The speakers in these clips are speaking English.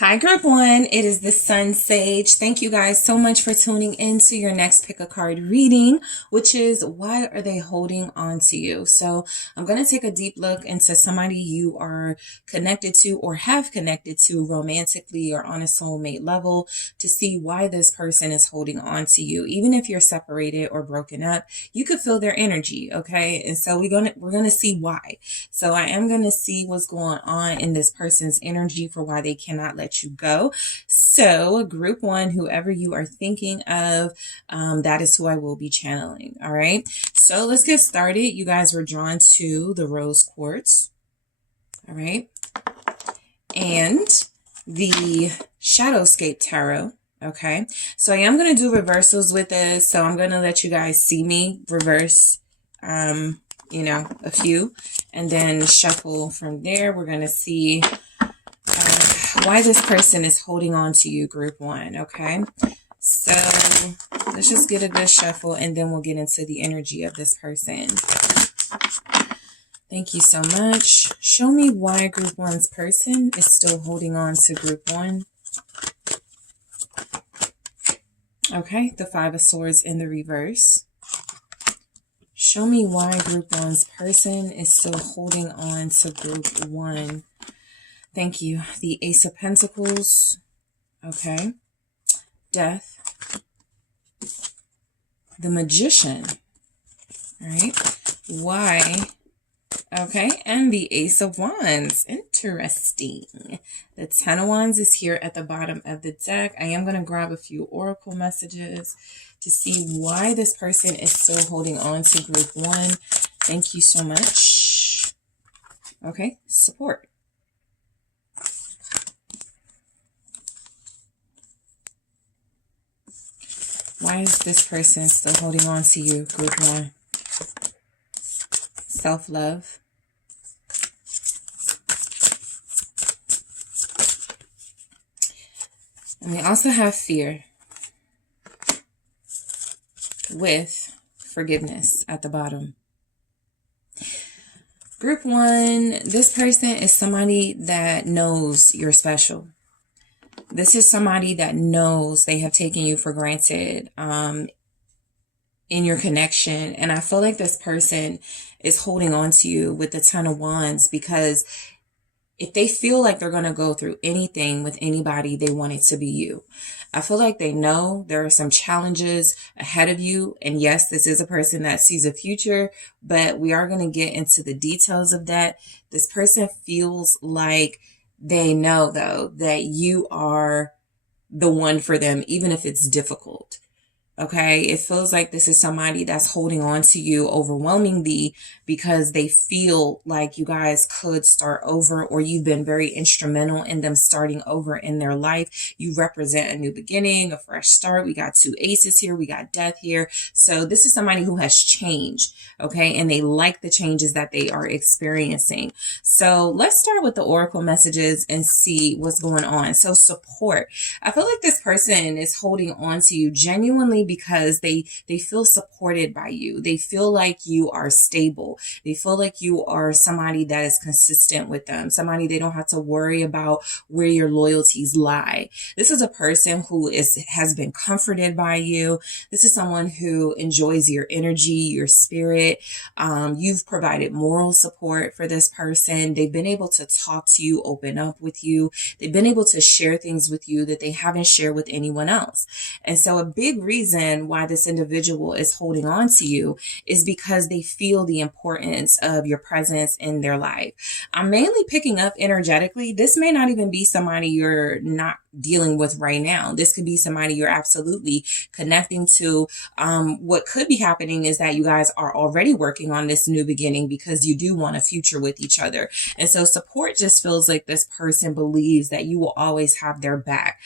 Hi, Group One. It is the Sun Sage. Thank you guys so much for tuning in to your next pick a card reading, which is why are they holding on to you? So I'm going to take a deep look into somebody you are connected to or have connected to romantically or on a soulmate level to see why this person is holding on to you. Even if you're separated or broken up, you could feel their energy. Okay. And so we're going to see why. So I am going to see what's going on in this person's energy for why they cannot let you go. So Group One, whoever you are thinking of, that is who I will be channeling. All right. So let's get started. You guys were drawn to the rose quartz. All right. And the Shadowscape Tarot. Okay. So I am going to do reversals with this. So I'm going to let you guys see me reverse, a few, and then shuffle from there. We're going to see why this person is holding on to you, Group One. Okay. So let's just get a good shuffle and then we'll get into the energy of this person. Thank you so much. Show me why Group One's person is still holding on to Group One. Okay, the Five of Swords in the reverse. Show me why Group One's person is still holding on to Group One. Thank you. The Ace of Pentacles. Okay. Death. The Magician. All right. Why? Okay. And the Ace of Wands. Interesting. The Ten of Wands is here at the bottom of the deck. I am going to grab a few oracle messages to see why this person is still holding on to Group One. Thank you so much. Okay. Support. Why is this person still holding on to you, Group One? Self-love. And we also have fear with forgiveness at the bottom. Group One, this person is somebody that knows you're special. This is somebody that knows they have taken you for granted in your connection. And I feel like this person is holding on to you with the Ten of Wands because if they feel like they're going to go through anything with anybody, they want it to be you. I feel like they know there are some challenges ahead of you. And yes, this is a person that sees a future, but we are going to get into the details of that. This person feels like they know, though, that you are the one for them, even if it's difficult. Okay, it feels like this is somebody that's holding on to you overwhelmingly because they feel like you guys could start over, or you've been very instrumental in them starting over in their life. You represent a new beginning, a fresh start. We got two aces here. We got death here. So this is somebody who has changed. Okay, and they like the changes that they are experiencing. So let's start with the oracle messages and see what's going on. So support. I feel like this person is holding on to you genuinely because they feel supported by you. They feel like you are stable. They feel like you are somebody that is consistent with them, somebody they don't have to worry about where your loyalties lie. This is a person who has been comforted by you. This is someone who enjoys your energy, your spirit. You've provided moral support for this person. They've been able to talk to you, open up with you. They've been able to share things with you that they haven't shared with anyone else. And so a big reason why this individual is holding on to you is because they feel the importance of your presence in their life. I'm mainly picking up energetically. This may not even be somebody you're not dealing with right now. This could be somebody you're absolutely connecting to. What could be happening is that you guys are already working on this new beginning because you do want a future with each other. And so support just feels like this person believes that you will always have their back.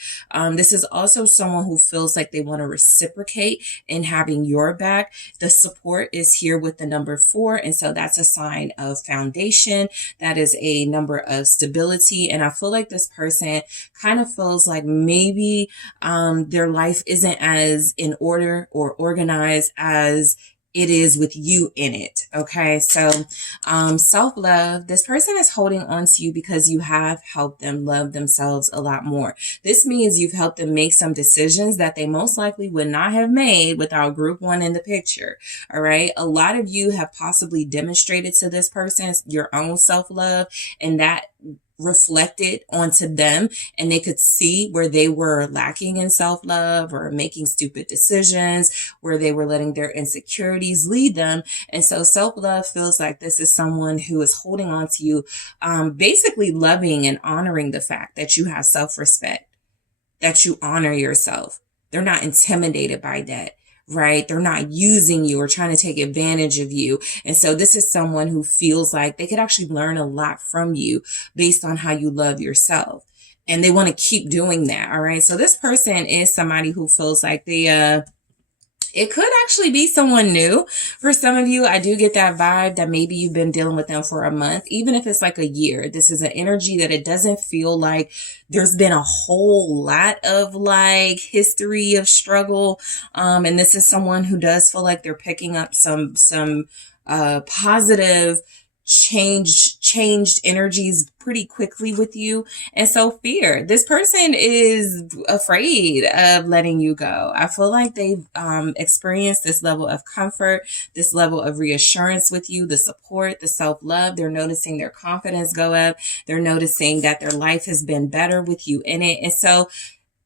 This is also someone who feels like they want to reciprocate in having your back. The support is here with the number 4. And so that's a sign of foundation. That is a number of stability. And I feel like this person kind of feels like maybe their life isn't as in order or organized as it is with you in it. Okay. So, self-love, this person is holding on to you because you have helped them love themselves a lot more. This means you've helped them make some decisions that they most likely would not have made without group one in the picture. All right. A lot of you have possibly demonstrated to this person your own self-love, and that reflected onto them, and they could see where they were lacking in self-love or making stupid decisions, where they were letting their insecurities lead them. And so self-love feels like this is someone who is holding on to you, basically loving and honoring the fact that you have self-respect, that you honor yourself. They're not intimidated by that. Right? They're not using you or trying to take advantage of you. And so this is someone who feels like they could actually learn a lot from you based on how you love yourself. And they want to keep doing that. All right. So this person is somebody who feels like it could actually be someone new. For some of you, I do get that vibe that maybe you've been dealing with them for a month, even if it's like a year. This is an energy that it doesn't feel like there's been a whole lot of like history of struggle. And this is someone who does feel like they're picking up some positive changed energies pretty quickly with you. And so fear, this person is afraid of letting you go. I feel like they've experienced this level of comfort, this level of reassurance with you, the support, the self-love. They're noticing their confidence go up. They're noticing that their life has been better with you in it. And so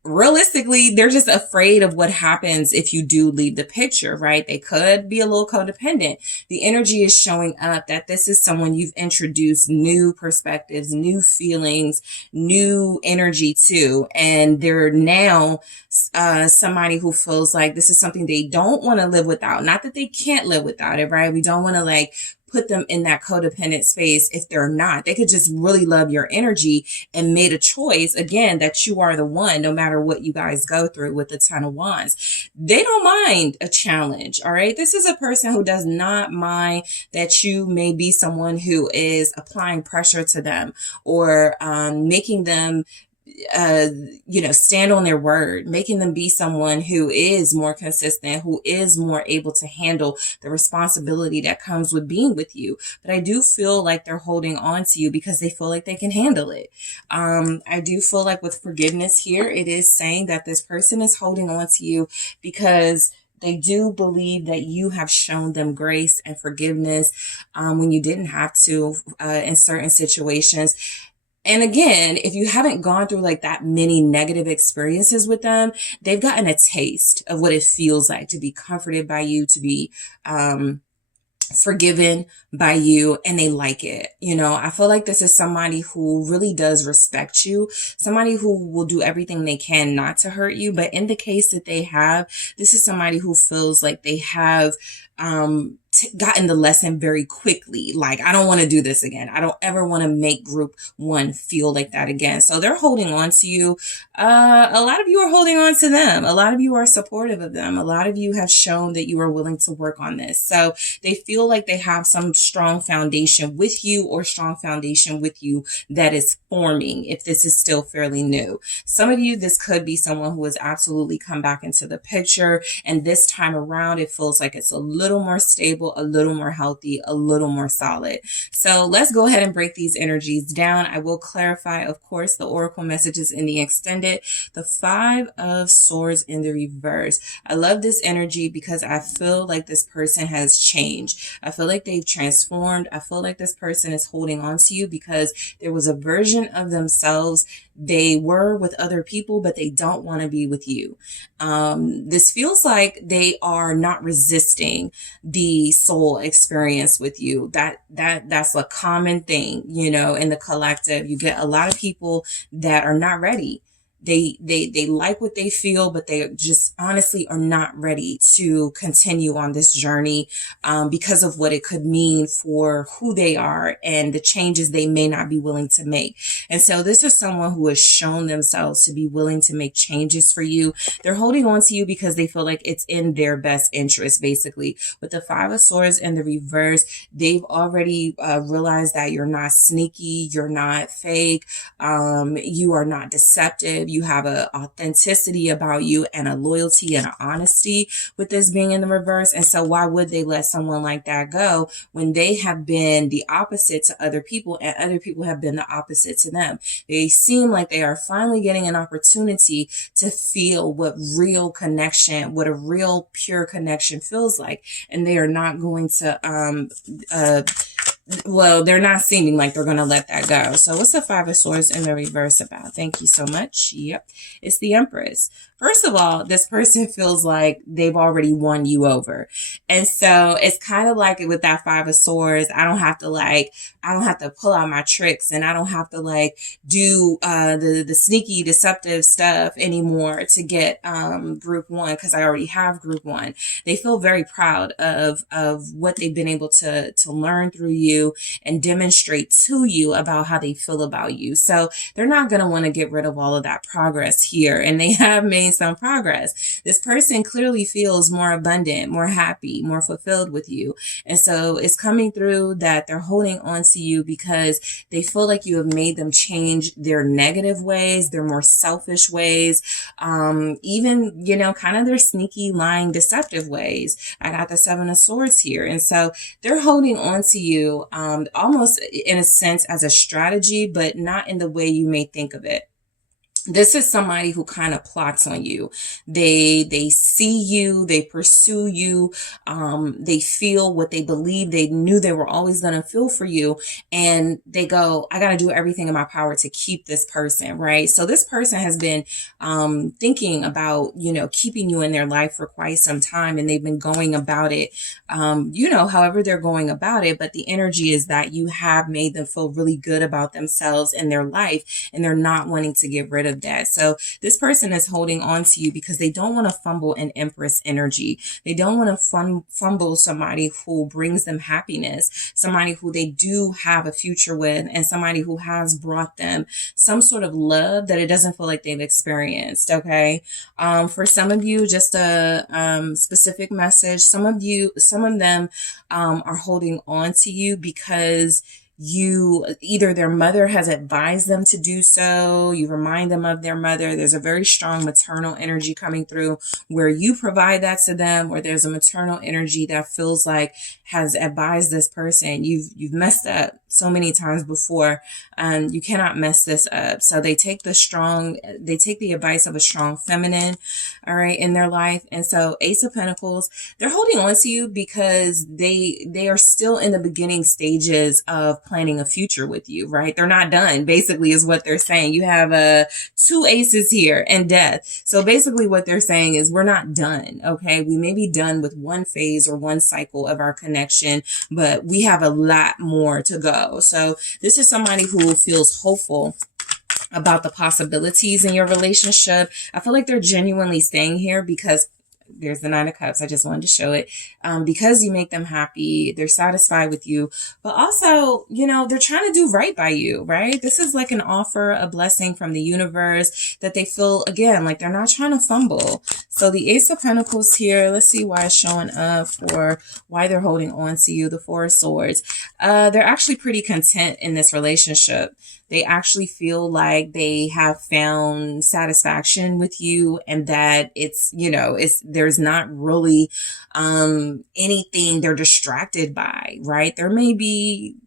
realistically, they're just afraid of what happens if you do leave the picture, right? They could be a little codependent. The energy is showing up that this is someone you've introduced new perspectives, new feelings, new energy to, and they're now somebody who feels like this is something they don't want to live without. Not that they can't live without it, right? We don't want to like put them in that codependent space if they're not. They could just really love your energy and made a choice, again, that you are the one, no matter what you guys go through with the Ten of Wands. They don't mind a challenge, all right? This is a person who does not mind that you may be someone who is applying pressure to them or making them stand on their word, making them be someone who is more consistent, who is more able to handle the responsibility that comes with being with you. But I do feel like they're holding on to you because they feel like they can handle it. I do feel like with forgiveness here, it is saying that this person is holding on to you because they do believe that you have shown them grace and forgiveness when you didn't have to in certain situations. And again, if you haven't gone through like that many negative experiences with them, they've gotten a taste of what it feels like to be comforted by you, to be forgiven by you, and they like it. I feel like this is somebody who really does respect you, somebody who will do everything they can not to hurt you. But in the case that they have, this is somebody who feels like they have gotten the lesson very quickly. Like, I don't want to do this again. I don't ever want to make group one feel like that again. So they're holding on to you. A lot of you are holding on to them. A lot of you are supportive of them. A lot of you have shown that you are willing to work on this. So they feel like they have some strong foundation with you, or strong foundation with you that is forming, if this is still fairly new. Some of you, this could be someone who has absolutely come back into the picture. And this time around, it feels like it's a little more stable, a little more healthy, a little more solid. So let's go ahead and break these energies down. I will clarify, of course, the oracle messages in the extended. The Five of Swords in the reverse. I love this energy because I feel like this person has changed. I feel like they've transformed. I feel like this person is holding on to you because there was a version of themselves they were with other people, but they don't want to be with you. This feels like they are not resisting the soul experience with you. That's a common thing, in the collective. You get a lot of people that are not ready. They like what they feel, but they just honestly are not ready to continue on this journey because of what it could mean for who they are and the changes they may not be willing to make. And so this is someone who has shown themselves to be willing to make changes for you. They're holding on to you because they feel like it's in their best interest, basically. With the Five of Swords in the reverse, they've already realized that you're not sneaky, you're not fake, you are not deceptive. you have a authenticity about you and a loyalty and an honesty with this being in the reverse. And so why would they let someone like that go when they have been the opposite to other people and other people have been the opposite to them? They seem like they are finally getting an opportunity to feel what real connection, what a real pure connection feels like. And they are not going to, well, they're not seeming like they're going to let that go. So what's the Five of Swords in the reverse about? Thank you so much. Yep. It's the Empress. First of all, this person feels like they've already won you over. And so it's kind of like with that Five of Swords, I don't have to pull out my tricks, and I don't have to do the sneaky deceptive stuff anymore to get group one, because I already have group one. They feel very proud of what they've been able to learn through you and demonstrate to you about how they feel about you. So they're not going to want to get rid of all of that progress here, and they have made some progress. This person clearly feels more abundant, more happy, more fulfilled with you. And so it's coming through that they're holding on to you because they feel like you have made them change their negative ways, their more selfish ways, even, kind of their sneaky, lying, deceptive ways. I got the Seven of Swords here. And so they're holding on to you almost in a sense as a strategy, but not in the way you may think of it. This is somebody who kind of plots on you. They see you, they pursue you, they feel what they believe they knew they were always going to feel for you. And they go, I got to do everything in my power to keep this person, right? So this person has been thinking about, keeping you in their life for quite some time. And they've been going about it, however they're going about it. But the energy is that you have made them feel really good about themselves and their life, and they're not wanting to get rid of that. So this person is holding on to you because they don't want to fumble an Empress energy. They don't want to fumble somebody who brings them happiness, somebody who they do have a future with, and somebody who has brought them some sort of love that it doesn't feel like they've experienced. Okay. For some of you, just a specific message. Some of them are holding on to you because either their mother has advised them to do so, you remind them of their mother. There's a very strong maternal energy coming through where you provide that to them, or there's a maternal energy that feels like has advised this person, you've messed up so many times before, you cannot mess this up. So they take the advice of a strong feminine, all right, in their life. And so Ace of Pentacles, they're holding on to you because they are still in the beginning stages of planning a future with you, right? They're not done, basically, is what they're saying. You have two aces here and death. So basically what they're saying is we're not done, okay? We may be done with one phase or one cycle of our connection, but we have a lot more to go. So this is somebody who feels hopeful about the possibilities in your relationship. I feel like they're genuinely staying here because there's the Nine of Cups. I just wanted to show it. Because you make them happy, they're satisfied with you, but also, they're trying to do right by you, right? This is like an offer, a blessing from the universe that they feel, again, like they're not trying to fumble. So the Ace of Pentacles here, let's see why it's showing up for why they're holding on to you. The Four of Swords. They're actually pretty content in this relationship. They actually feel like they have found satisfaction with you, and that there's not really anything they're distracted by, right? There may be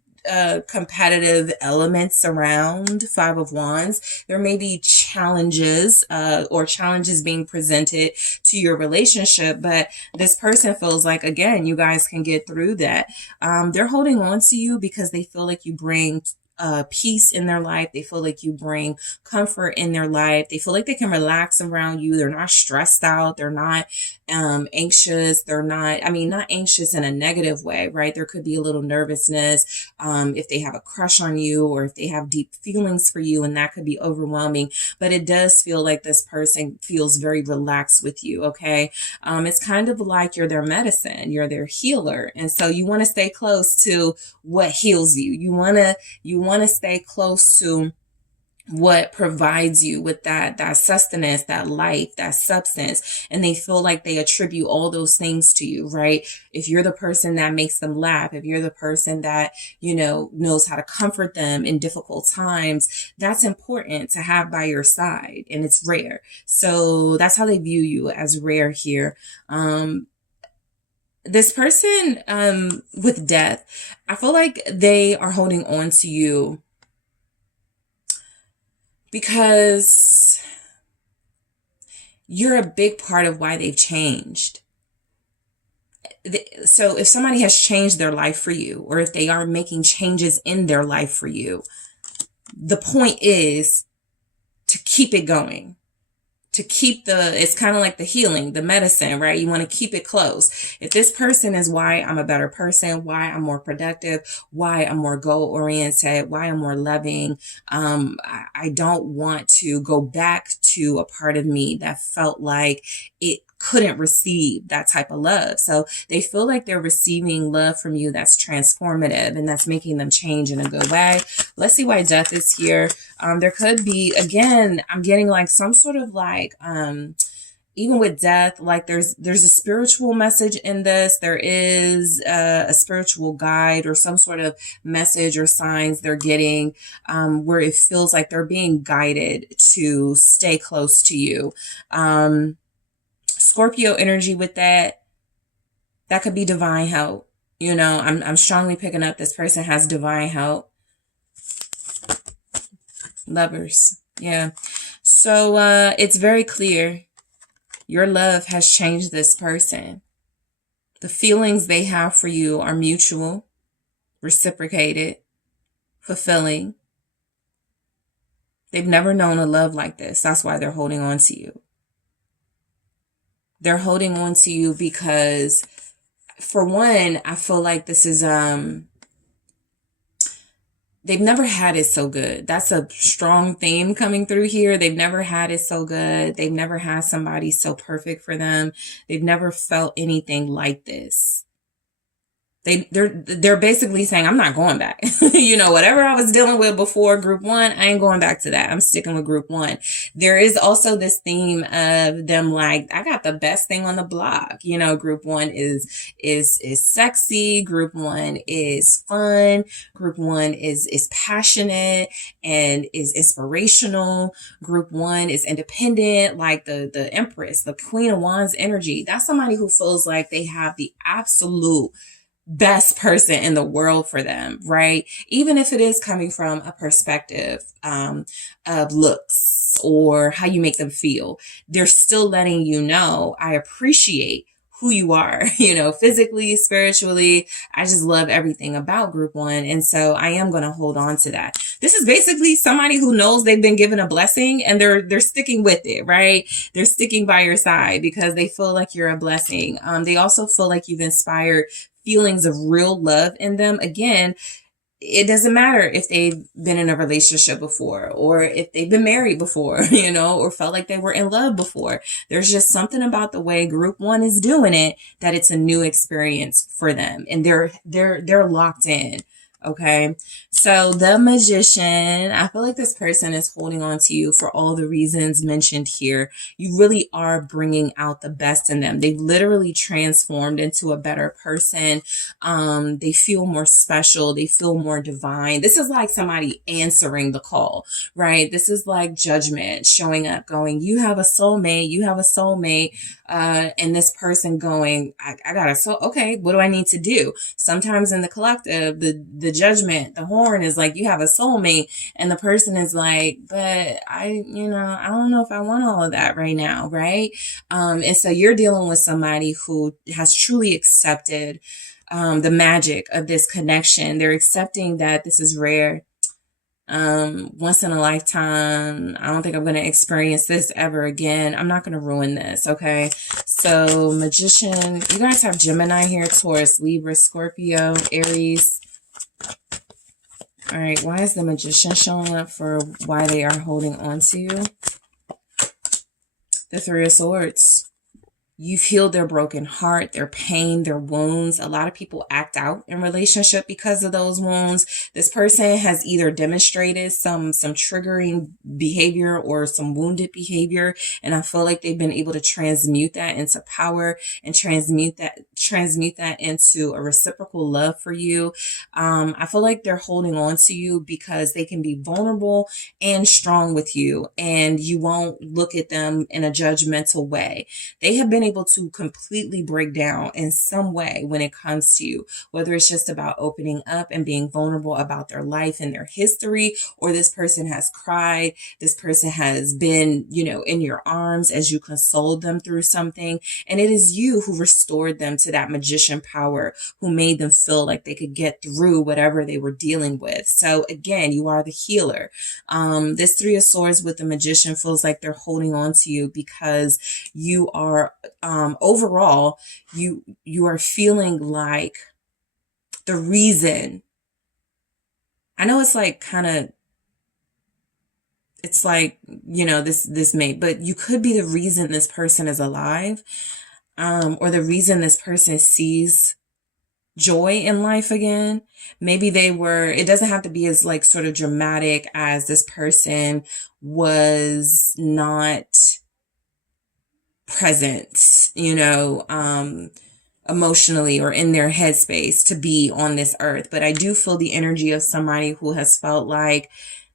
competitive elements around Five of Wands. There may be challenges or challenges being presented to your relationship, but this person feels like, again, you guys can get through that. They're holding on to you because they feel like you bring peace in their life. They feel like you bring comfort in their life. They feel like they can relax around you. They're not stressed out. They're not anxious. They're not anxious in a negative way, right? There could be a little nervousness if they have a crush on you, or if they have deep feelings for you, and that could be overwhelming. But it does feel like this person feels very relaxed with you, okay? It's kind of like you're their medicine. You're their healer. And so you want to stay close to what heals you. You want to stay close to what provides you with that sustenance, that life, that substance, and they feel like they attribute all those things to you, right? If you're the person that makes them laugh, if you're the person that, you know, knows how to comfort them in difficult times, that's important to have by your side, and it's rare. So that's how they view you, as rare here. This person, with death, I feel like they are holding on to you because you're a big part of why they've changed. So if somebody has changed their life for you, or if they are making changes in their life for you, the point is to keep it going. To keep it's kind of like the healing, the medicine, right? You want to keep it close. If this person is why I'm a better person, why I'm more productive, why I'm more goal oriented, why I'm more loving, I don't want to go back to a part of me that felt like it couldn't receive that type of love. So they feel like they're receiving love from you that's transformative and that's making them change in a good way. Let's see why death is here. There could be, again, I'm getting like some sort of like, even with death, like there's a spiritual message in this. There is a spiritual guide or some sort of message or signs they're getting, where it feels like they're being guided to stay close to you. Scorpio energy with that could be divine help. You know, I'm strongly picking up this person has divine help. Lovers. Yeah. So, it's very clear your love has changed this person. The feelings they have for you are mutual, reciprocated, fulfilling. They've never known a love like this. That's why they're holding on to you. They're holding on to you because, for one, I feel like this is, they've never had it so good. That's a strong theme coming through here. They've never had it so good. They've never had somebody so perfect for them. They've never felt anything like this. They're basically saying, I'm not going back. You know, whatever I was dealing with before group one, I ain't going back to that. I'm sticking with group one. There is also this theme of them like, I got the best thing on the block. You know, group one is sexy. Group one is fun. Group one is passionate and is inspirational. Group one is independent, like the Empress, the Queen of Wands energy. That's somebody who feels like they have the absolute best person in the world for them, right? Even if it is coming from a perspective of looks or how you make them feel, they're still letting you know, I appreciate who you are, you know, physically, spiritually. I just love everything about group one. And so I am going to hold on to that. This is basically somebody who knows they've been given a blessing and they're sticking with it, right? They're sticking by your side because they feel like you're a blessing. They also feel like you've inspired feelings of real love in them. Again, it doesn't matter if they've been in a relationship before or if they've been married before, you know, or felt like they were in love before. There's just something about the way group one is doing it that it's a new experience for them and they're locked in. Okay. So the Magician, I feel like this person is holding on to you for all the reasons mentioned here. You really are bringing out the best in them. They've literally transformed into a better person. They feel more special. They feel more divine. This is like somebody answering the call, right? This is like judgment showing up, going, you have a soulmate, you have a soulmate. And this person going, I got okay, what do I need to do? Sometimes in the collective, the judgment, the horn is like, you have a soulmate. And the person is like, but I don't know if I want all of that right now. Right. And so you're dealing with somebody who has truly accepted, the magic of this connection. They're accepting that this is rare. Once in a lifetime. I don't think I'm going to experience this ever again. I'm not going to ruin this. Okay. So Magician, you guys have Gemini here, Taurus, Libra, Scorpio, Aries. All right. Why is the Magician showing up for why they are holding on to you? The Three of Swords. You've healed their broken heart, their pain, their wounds. A lot of people act out in relationship because of those wounds. This person has either demonstrated some triggering behavior or some wounded behavior, and I feel like they've been able to transmute that into power and transmute that into a reciprocal love for you. I feel like they're holding on to you because they can be vulnerable and strong with you, and you won't look at them in a judgmental way. They have been able to completely break down in some way when it comes to you, whether it's just about opening up and being vulnerable about their life and their history, or this person has cried, this person has been, in your arms as you consoled them through something, and it is you who restored them to that magician power, who made them feel like they could get through whatever they were dealing with. So again, you are the healer. This Three of Swords with the magician feels like they're holding on to you because you are, overall, you are feeling like the reason. I know it's like it's like, this may, but you could be the reason this person is alive, or the reason this person sees joy in life again. Maybe it doesn't have to be as like sort of dramatic as this person was not present, emotionally or in their headspace to be on this earth. But I do feel the energy of somebody who has felt like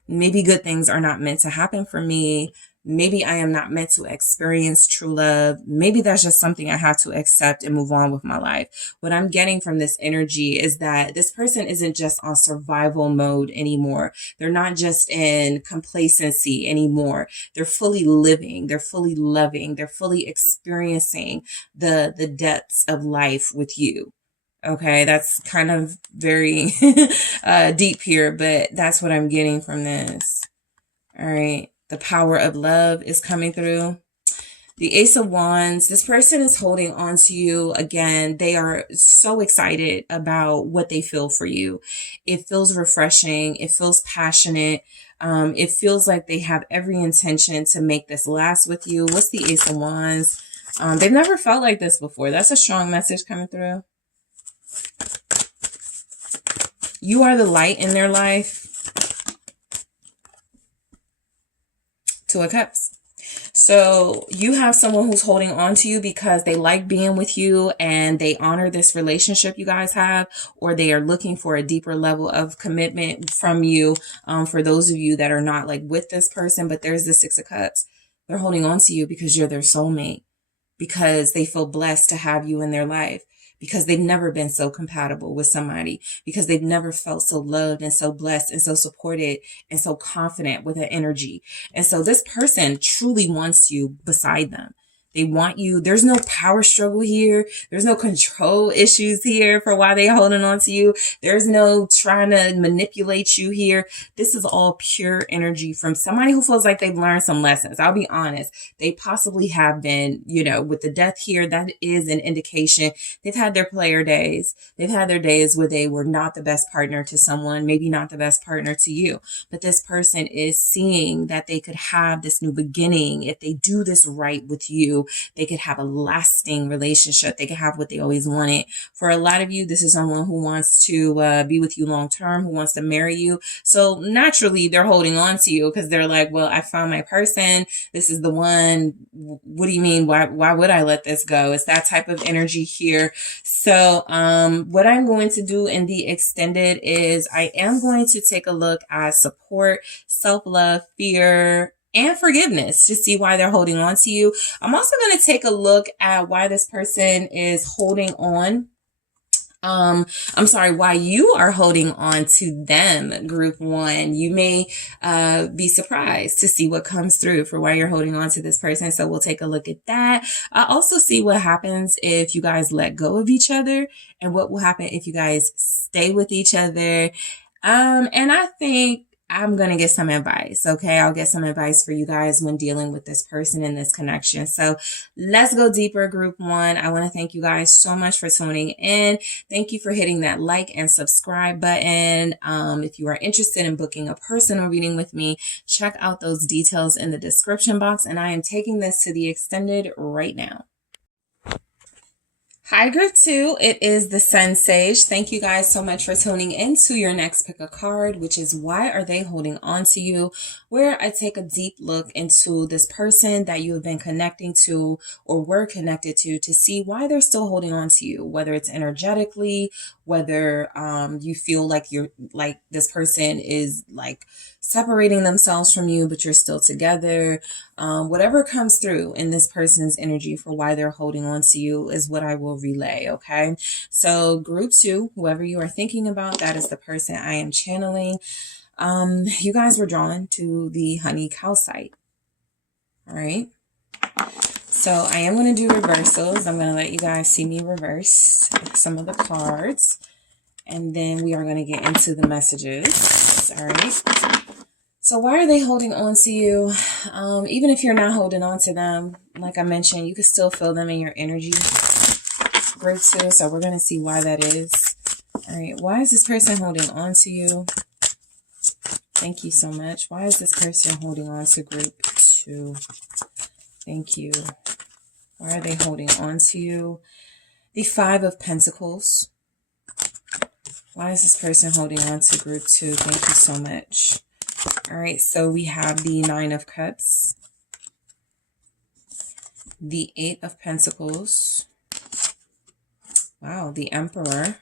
maybe good things are not meant to happen for me. Maybe I am not meant to experience true love. Maybe that's just something I have to accept and move on with my life. What I'm getting from this energy is that this person isn't just on survival mode anymore. They're not just in complacency anymore. They're fully living. They're fully loving. They're fully experiencing the depths of life with you. Okay, that's kind of very deep here, but that's what I'm getting from this. All right. The power of love is coming through. The Ace of Wands, this person is holding on to you. Again, they are so excited about what they feel for you. It feels refreshing. It feels passionate. It feels like they have every intention to make this last with you. What's the Ace of Wands? They've never felt like this before. That's a strong message coming through. You are the light in their life. Two of Cups. So you have someone who's holding on to you because they like being with you and they honor this relationship you guys have, or they are looking for a deeper level of commitment from you. For those of you that are not like with this person, but there's the Six of Cups. They're holding on to you because you're their soulmate, because they feel blessed to have you in their life, because they've never been so compatible with somebody, because they've never felt so loved and so blessed and so supported and so confident with an energy. And so this person truly wants you beside them. They want you. There's no power struggle here. There's no control issues here for why they're holding on to you. There's no trying to manipulate you here. This is all pure energy from somebody who feels like they've learned some lessons. I'll be honest. They possibly have been, with the death here, that is an indication they've had their player days. They've had their days where they were not the best partner to someone, maybe not the best partner to you. But this person is seeing that they could have this new beginning. If they do this right with you, they could have a lasting relationship. They could have what they always wanted. For a lot of you, this is someone who wants to be with you long term, who wants to marry you. So naturally, they're holding on to you because they're like, well, I found my person. This is the one. What do you mean? Why would I let this go? It's that type of energy here. So what I'm going to do in the extended is I am going to take a look at support, self-love, fear, and forgiveness to see why they're holding on to you. I'm also going to take a look at why this person is holding on. Why you are holding on to them, group one. You may be surprised to see what comes through for why you're holding on to this person. So we'll take a look at that. I'll also see what happens if you guys let go of each other and what will happen if you guys stay with each other. And I think I'm going to get some advice. Okay. I'll get some advice for you guys when dealing with this person and this connection. So let's go deeper, group one. I want to thank you guys so much for tuning in. Thank you for hitting that like and subscribe button. If you are interested in booking a personal reading with me, check out those details in the description box. And I am taking this to the extended right now. Hi, Group 2. It is the SunSage. Thank you guys so much for tuning into your next pick a card, which is why are they holding on to you, where I take a deep look into this person that you have been connecting to or were connected to see why they're still holding on to you, whether it's energetically, whether you feel like you're like this person is like separating themselves from you, but you're still together. Whatever comes through in this person's energy for why they're holding on to you is what I will relay. Okay. So Group 2, whoever you are thinking about, that is the person I am channeling. You guys were drawn to the honey cow site. All right. So I am going to do reversals. I'm going to let you guys see me reverse some of the cards, and then we are going to get into the messages. All right. So why are they holding on to you? Even if you're not holding on to them, like I mentioned, you can still feel them in your energy. Group 2. So we're going to see why that is. All right. Why is this person holding on to you? Thank you so much. Why is this person holding on to Group 2? Thank you. Why are they holding on to you? The 5 of Pentacles. Why is this person holding on to Group 2? Thank you so much. All right, so we have the 9 of Cups, the 8 of Pentacles, wow, the Emperor,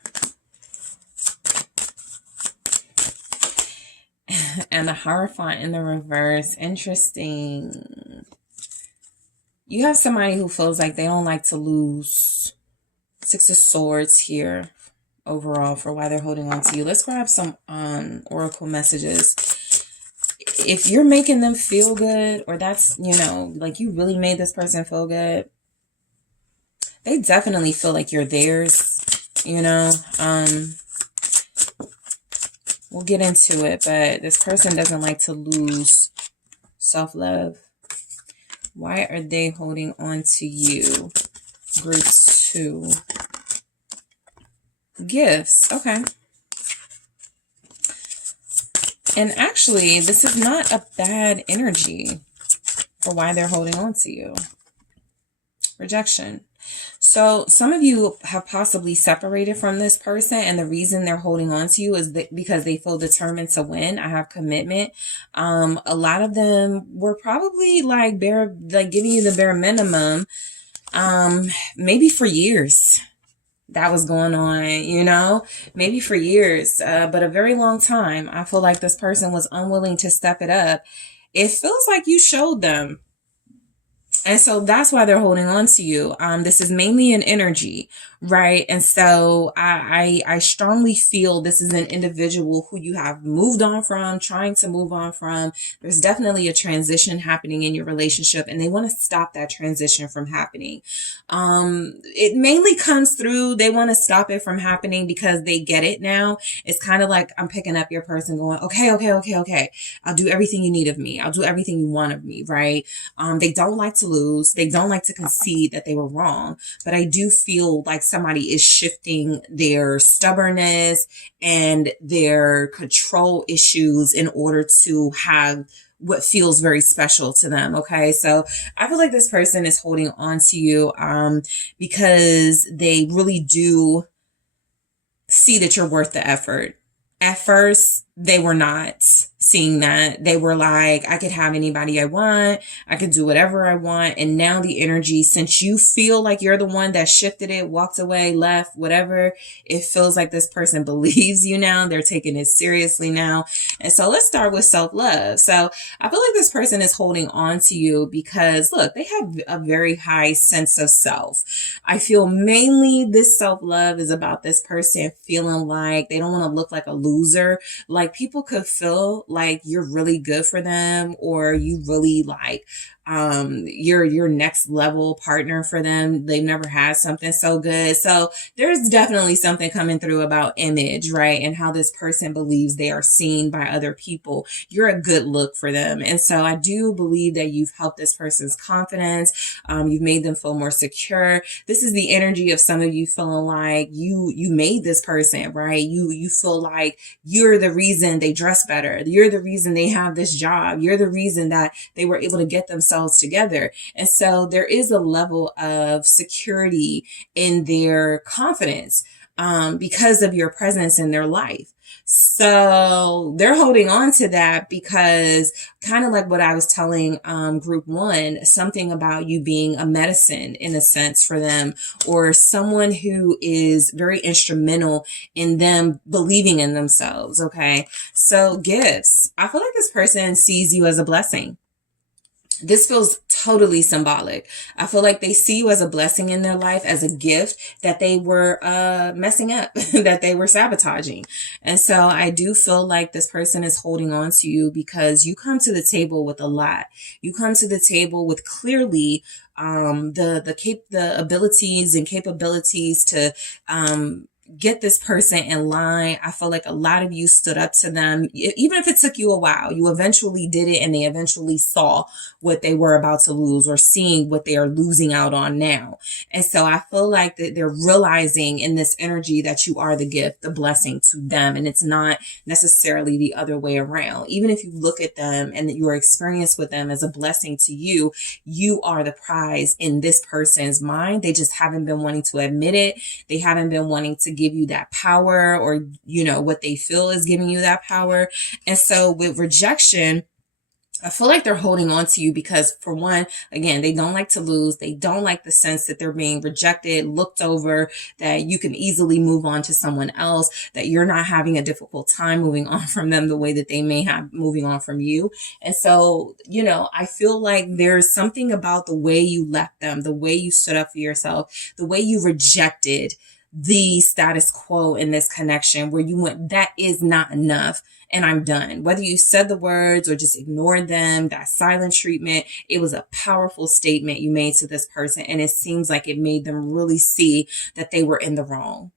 and the Hierophant in the reverse. Interesting. You have somebody who feels like they don't like to lose. 6 of Swords here overall for why they're holding on to you. Let's grab some oracle messages. If you're making them feel good, or that's, you know, like you really made this person feel good, they definitely feel like you're theirs, you know. We'll get into it, but this person doesn't like to lose self-love. Why are they holding on to you? Group 2. Gifts. Okay. And actually, this is not a bad energy for why they're holding on to you. Rejection. So some of you have possibly separated from this person, and the reason they're holding on to you is because they feel determined to win. I have commitment. A lot of them were probably like giving you the bare minimum, maybe for years. That was going on, you know, maybe for years, but a very long time. I feel like this person was unwilling to step it up. It feels like you showed them. And so that's why they're holding on to you. This is mainly an energy, right? And so I strongly feel this is an individual who you have moved on from, trying to move on from. There's definitely a transition happening in your relationship, and they want to stop that transition from happening. It mainly comes through, they want to stop it from happening because they get it now. It's kind of like I'm picking up your person going, okay. I'll do everything you need of me. I'll do everything you want of me, right? They don't like to lose. They don't like to concede that they were wrong. But I do feel like somebody is shifting their stubbornness and their control issues in order to have what feels very special to them. Okay. So I feel like this person is holding on to you, because they really do see that you're worth the effort. At first, they were not seeing that. They were like, I could have anybody I want. I could do whatever I want. And now the energy, since you feel like you're the one that shifted it, walked away, left, whatever, it feels like this person believes you now. They're taking it seriously now. And so let's start with self-love. So I feel like this person is holding on to you because, look, they have a very high sense of self. I feel mainly this self-love is about this person feeling like they don't want to look like a loser. Like people could feel like you're really good for them, or you really like you're your next level partner for them. They've never had something so good. So there's definitely something coming through about image, right? And how this person believes they are seen by other people. You're a good look for them. And so I do believe that you've helped this person's confidence. You've made them feel more secure. This is the energy of some of you feeling like you made this person, right? You feel like you're the reason they dress better. You're the reason they have this job. You're the reason that they were able to get themselves themselves together. And so there is a level of security in their confidence because of your presence in their life. So they're holding on to that because, kind of like what I was telling group one, something about you being a medicine in a sense for them, or someone who is very instrumental in them believing in themselves. Okay. So gifts. I feel like this person sees you as a blessing. This feels totally symbolic. I feel like they see you as a blessing in their life, as a gift that they were messing up, that they were sabotaging. And so I do feel like this person is holding on to you because you come to the table with a lot. You come to the table with clearly the abilities and capabilities to get this person in line. I feel like a lot of you stood up to them. Even if it took you a while, you eventually did it, and they eventually saw what they were about to lose, or seeing what they are losing out on now. And so I feel like that they're realizing in this energy that you are the gift, the blessing to them. And it's not necessarily the other way around. Even if you look at them and your experience with them as a blessing to you, you are the prize in this person's mind. They just haven't been wanting to admit it. They haven't been wanting to give you that power, or, you know, what they feel is giving you that power. And so with rejection, I feel like they're holding on to you because, for one, again, they don't like to lose. They don't like the sense that they're being rejected, looked over, that you can easily move on to someone else, that you're not having a difficult time moving on from them the way that they may have moving on from you. And so, you know, I feel like there's something about the way you left them, the way you stood up for yourself, the way you rejected the status quo in this connection, where you went, that is not enough, and I'm done. Whether you said the words or just ignored them, that silent treatment, it was a powerful statement you made to this person. And it seems like it made them really see that they were in the wrong.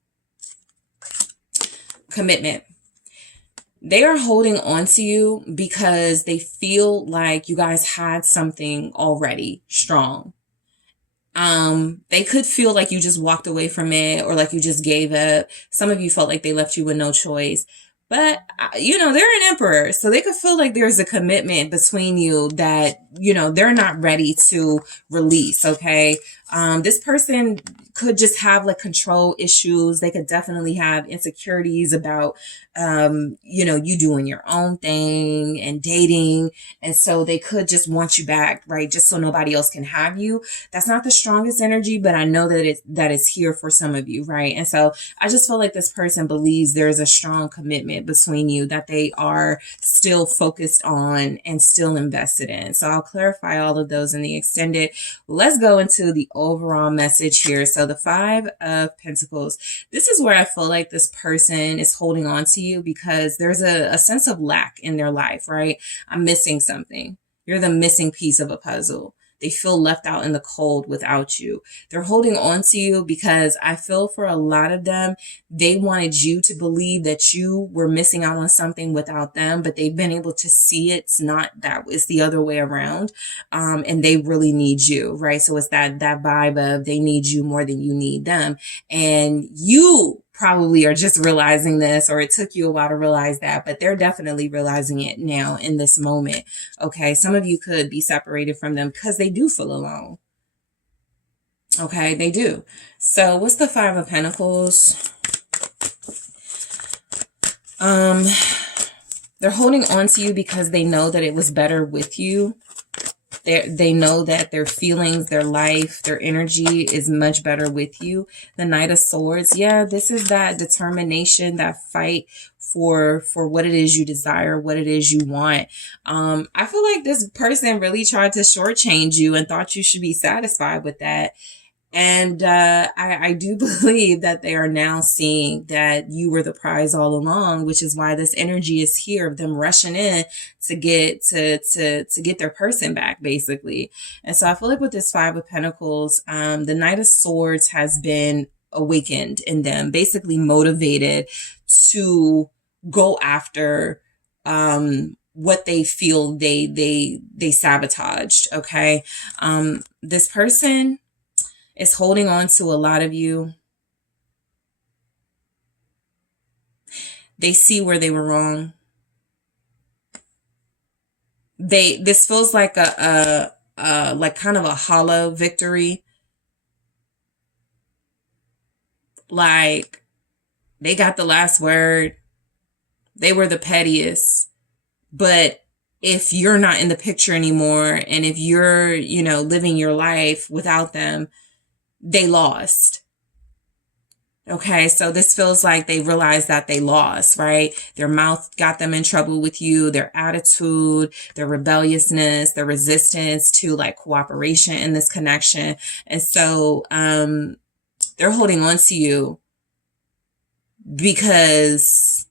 Commitment. They are holding on to you because they feel like you guys had something already strong. They could feel like you just walked away from it, or like you just gave up. Some of you felt like they left you with no choice. But, you know, they're an emperor, so they could feel like there's a commitment between you that, you know, they're not ready to release, okay? This person could just have like control issues. They could definitely have insecurities about, you know, you doing your own thing and dating. And so they could just want you back, right? Just so nobody else can have you. That's not the strongest energy, but I know that it's here for some of you, right? And so I just feel like this person believes there's a strong commitment between you that they are still focused on and still invested in. So I'll clarify all of those in the extended. Let's go into the overall message here. So the 5 of Pentacles, this is where I feel like this person is holding on to you because there's a sense of lack in their life, right? I'm missing something. You're the missing piece of a puzzle. They feel left out in the cold without you. They're holding on to you because I feel for a lot of them, they wanted you to believe that you were missing out on something without them, but they've been able to see it's not that, it's the other way around. And they really need you, right? So it's that vibe of they need you more than you need them. And you probably are just realizing this, or it took you a while to realize that, but they're definitely realizing it now in this moment. Okay. Some of you could be separated from them because they do feel alone. Okay. They do. So what's the 5 of Pentacles? They're holding on to you because they know that it was better with you. They know that their feelings, their life, their energy is much better with you. The Knight of Swords. Yeah, this is that determination, that fight for what it is you desire, what it is you want. I feel like this person really tried to shortchange you and thought you should be satisfied with that. And I do believe that they are now seeing that you were the prize all along, which is why this energy is here of them rushing in to get to get their person back, basically. And so I feel like with this 5 of Pentacles, the Knight of Swords has been awakened in them, basically motivated to go after what they feel they sabotaged. Okay, this person is holding on to a lot of you. They see where they were wrong. This feels like a like kind of a hollow victory. Like, they got the last word. They were the pettiest. But if you're not in the picture anymore, and if you're, living your life without them, they lost. Okay, so this feels like they realized that they lost, right? Their mouth got them in trouble with you, their attitude, their rebelliousness, their resistance to like cooperation in this connection. And so they're holding on to you because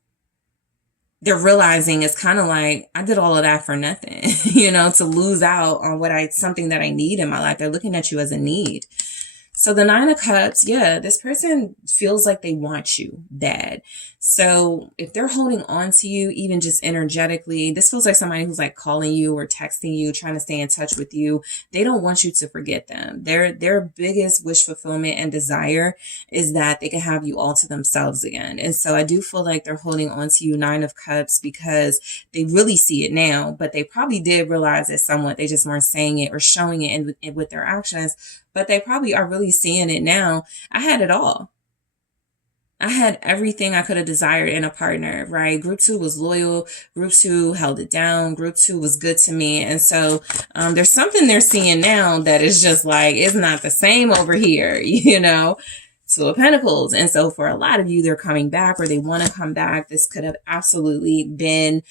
they're realizing it's kind of like, I did all of that for nothing, to lose out on something that I need in my life. They're looking at you as a need. So the Nine of Cups, yeah, this person feels like they want you bad. So if they're holding on to you, even just energetically, this feels like somebody who's like calling you or texting you, trying to stay in touch with you. They don't want you to forget them. Their biggest wish fulfillment and desire is that they can have you all to themselves again. And so I do feel like they're holding on to you, Nine of Cups, because they really see it now, but they probably did realize it somewhat. They just weren't saying it or showing it with their actions. But they probably are really seeing it now. I had it all. I had everything I could have desired in a partner, right? Group 2 was loyal. Group 2 held it down. Group 2 was good to me. And so there's something they're seeing now that is just like, it's not the same over here, Two of Pentacles. And so for a lot of you, they're coming back or they want to come back. This could have absolutely been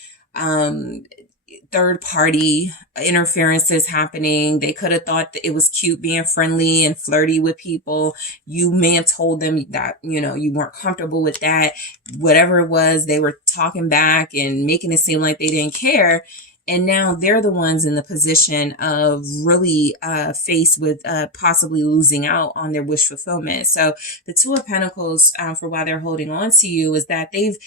third party interferences happening. They could have thought that it was cute being friendly and flirty with people. You may have told them that, you weren't comfortable with that. Whatever it was, they were talking back and making it seem like they didn't care. And now they're the ones in the position of really faced with possibly losing out on their wish fulfillment. So the Two of Pentacles, for why they're holding on to you, is that they've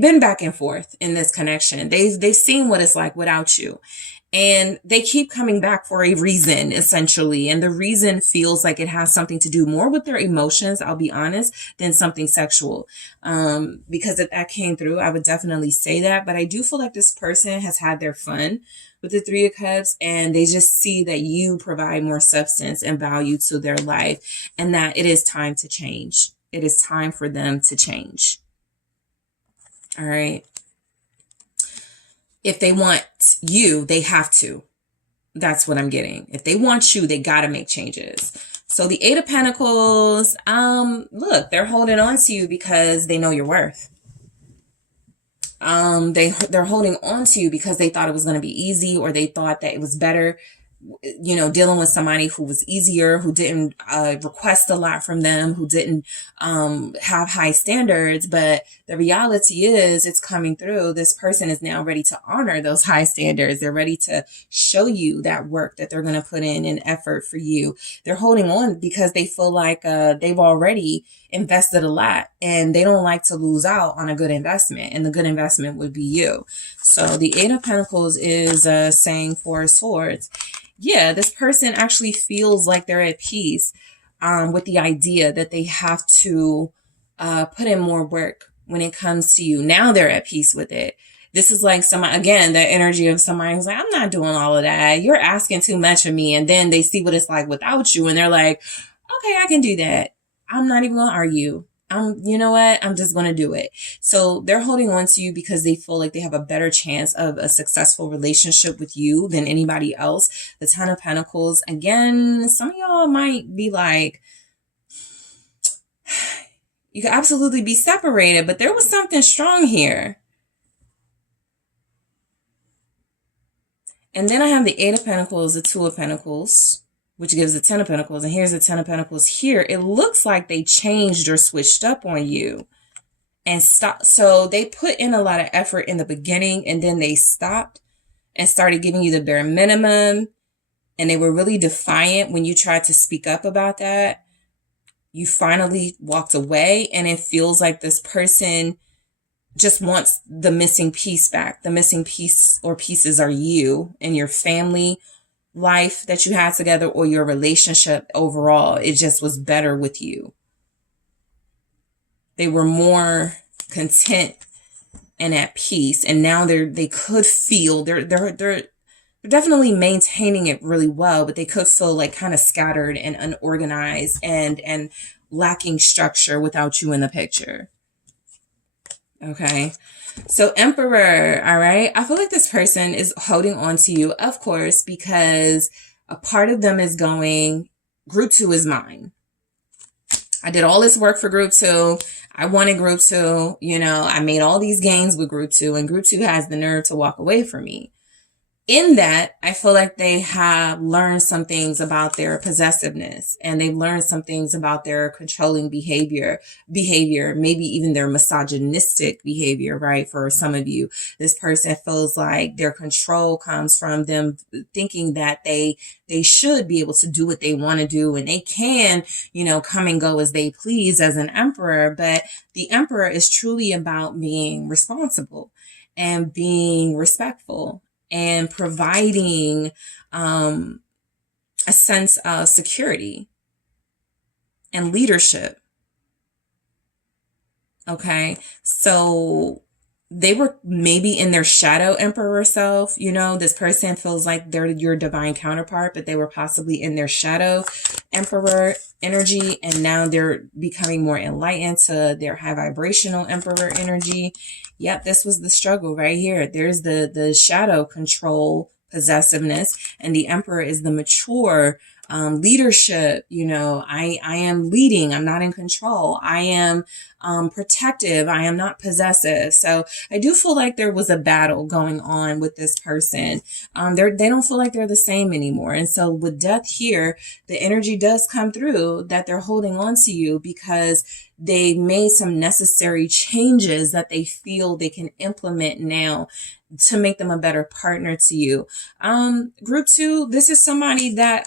been back and forth in this connection. They've seen what it's like without you. And they keep coming back for a reason, essentially. And the reason feels like it has something to do more with their emotions, I'll be honest, than something sexual. Because if that came through, I would definitely say that. But I do feel like this person has had their fun with the Three of Cups, and they just see that you provide more substance and value to their life, and that it is time to change. It is time for them to change. All right. If they want you, they have to. That's what I'm getting. If they want you, they got to make changes. So the Eight of Pentacles, look, they're holding on to you because they know your worth. They're holding on to you because they thought it was going to be easy, or they thought that it was better, dealing with somebody who was easier, who didn't request a lot from them, who didn't have high standards. But the reality is, it's coming through. This person is now ready to honor those high standards. They're ready to show you that work that they're going to put in and effort for you. They're holding on because they feel like they've already invested a lot, and they don't like to lose out on a good investment, and the good investment would be you. So the Eight of Pentacles is saying Four of Swords. Yeah, this person actually feels like they're at peace with the idea that they have to put in more work when it comes to you. Now they're at peace with it. This is like somebody, again, the energy of somebody who's like, I'm not doing all of that. You're asking too much of me. And then they see what it's like without you, and they're like, okay, I can do that. I'm not even going to argue. You know what? I'm just going to do it. So they're holding on to you because they feel like they have a better chance of a successful relationship with you than anybody else. The Ten of Pentacles, again, some of y'all might be like, you could absolutely be separated, but there was something strong here. And then I have the Eight of Pentacles, the Two of Pentacles, which gives the Ten of Pentacles. And here's the Ten of Pentacles here. It looks like they changed or switched up on you and stopped. So they put in a lot of effort in the beginning, and then they stopped and started giving you the bare minimum. And they were really defiant when you tried to speak up about that. You finally walked away, and it feels like this person just wants the missing piece back. The missing piece or pieces are you and your family life that you had together, or your relationship overall. It just was better with you. They were more content and at peace, and now they could feel they're they're definitely maintaining it really well, but they could feel like kind of scattered and unorganized and lacking structure without you in the picture. Okay. So Emperor, all right. I feel like this person is holding on to you, of course, because a part of them is going, group 2 is mine. I did all this work for group 2. I wanted group 2. I made all these gains with group 2, and group 2 has the nerve to walk away from me. In that, I feel like they have learned some things about their possessiveness, and they've learned some things about their controlling behavior, maybe even their misogynistic behavior, right? For some of you, this person feels like their control comes from them thinking that they should be able to do what they want to do, and they can, come and go as they please as an emperor. But the emperor is truly about being responsible and being respectful and providing a sense of security and leadership. Okay, so they were maybe in their shadow emperor self. This person feels like they're your divine counterpart, but they were possibly in their shadow emperor energy, and now they're becoming more enlightened to their high vibrational emperor energy. Yep, this was the struggle right here. There's the shadow control, possessiveness, and the emperor is the mature leadership. I am leading. I'm not in control. I am protective. I am not possessive. So I do feel like there was a battle going on with this person. They don't feel like they're the same anymore. And so with death here, the energy does come through that they're holding on to you because they made some necessary changes that they feel they can implement now to make them a better partner to you. Group 2, this is somebody that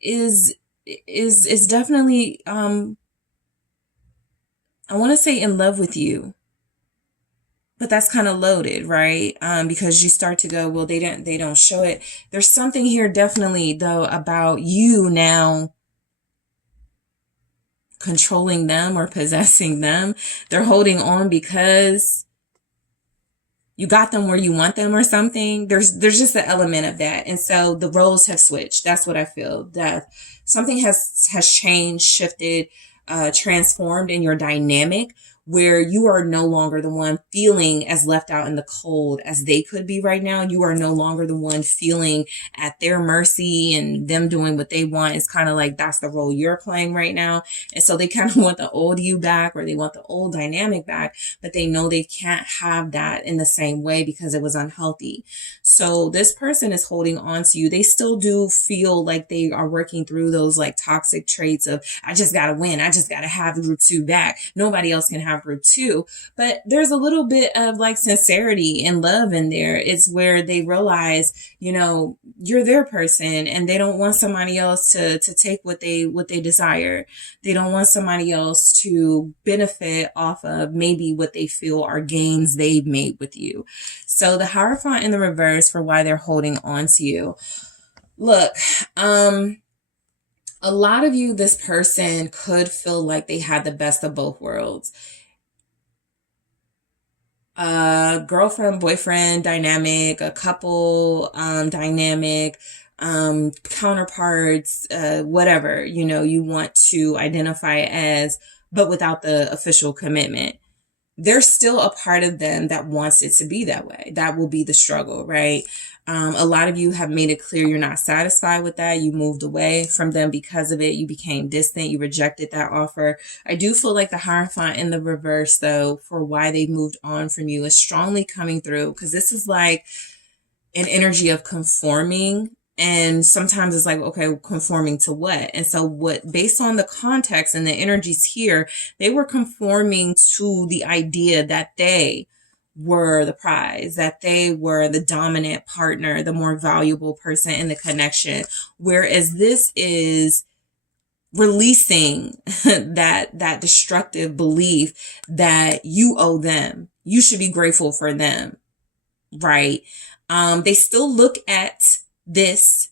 is definitely I want to say in love with you, but that's kind of loaded, right? Because you start to go, well, they don't show it. There's something here definitely though about you now controlling them or possessing them. They're holding on because you got them where you want them or something. There's just an element of that. And so the roles have switched. That's what I feel. That something has changed, shifted, transformed in your dynamic, where you are no longer the one feeling as left out in the cold as they could be right now. You are no longer the one feeling at their mercy and them doing what they want. It's kind of like that's the role you're playing right now. And so they kind of want the old you back, or they want the old dynamic back, but they know they can't have that in the same way because it was unhealthy. So this person is holding on to you. They still do feel like they are working through those like toxic traits of, I just got to win. I just got to have group 2 back. Nobody else can have group 2. But there's a little bit of like sincerity and love in there. It's where they realize, you're their person, and they don't want somebody else to take what they desire. They don't want somebody else to benefit off of maybe what they feel are gains they've made with you. So the Hierophant in the reverse for why they're holding on to you. Look, a lot of you, this person could feel like they had the best of both worlds. Girlfriend, boyfriend dynamic, a couple dynamic, counterparts, whatever, you want to identify as, but without the official commitment. There's still a part of them that wants it to be that way. That will be the struggle, right? A lot of you have made it clear you're not satisfied with that. You moved away from them because of it. You became distant. You rejected that offer. I do feel like the Hierophant in the reverse, though, for why they moved on from you is strongly coming through, because this is like an energy of conforming. And sometimes it's like, okay, conforming to what? And so based on the context and the energies here, they were conforming to the idea that they were the prize, that they were the dominant partner, the more valuable person in the connection. Whereas this is releasing that destructive belief that you owe them. You should be grateful for them, right? They still look at this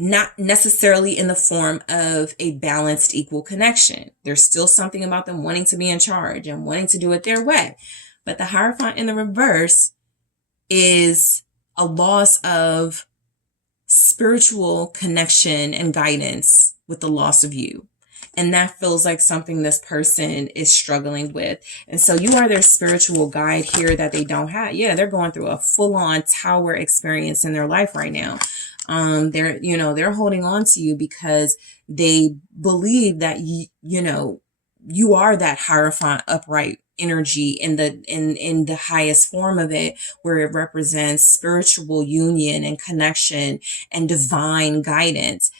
not necessarily in the form of a balanced, equal connection. There's still something about them wanting to be in charge and wanting to do it their way. But the Hierophant in the reverse is a loss of spiritual connection and guidance with the loss of you. And that feels like something this person is struggling with. And so you are their spiritual guide here that they don't have. Yeah, they're going through a full-on tower experience in their life right now. They're holding on to you because they believe that you are that Hierophant upright energy in the highest form of it, where it represents spiritual union and connection and divine guidance.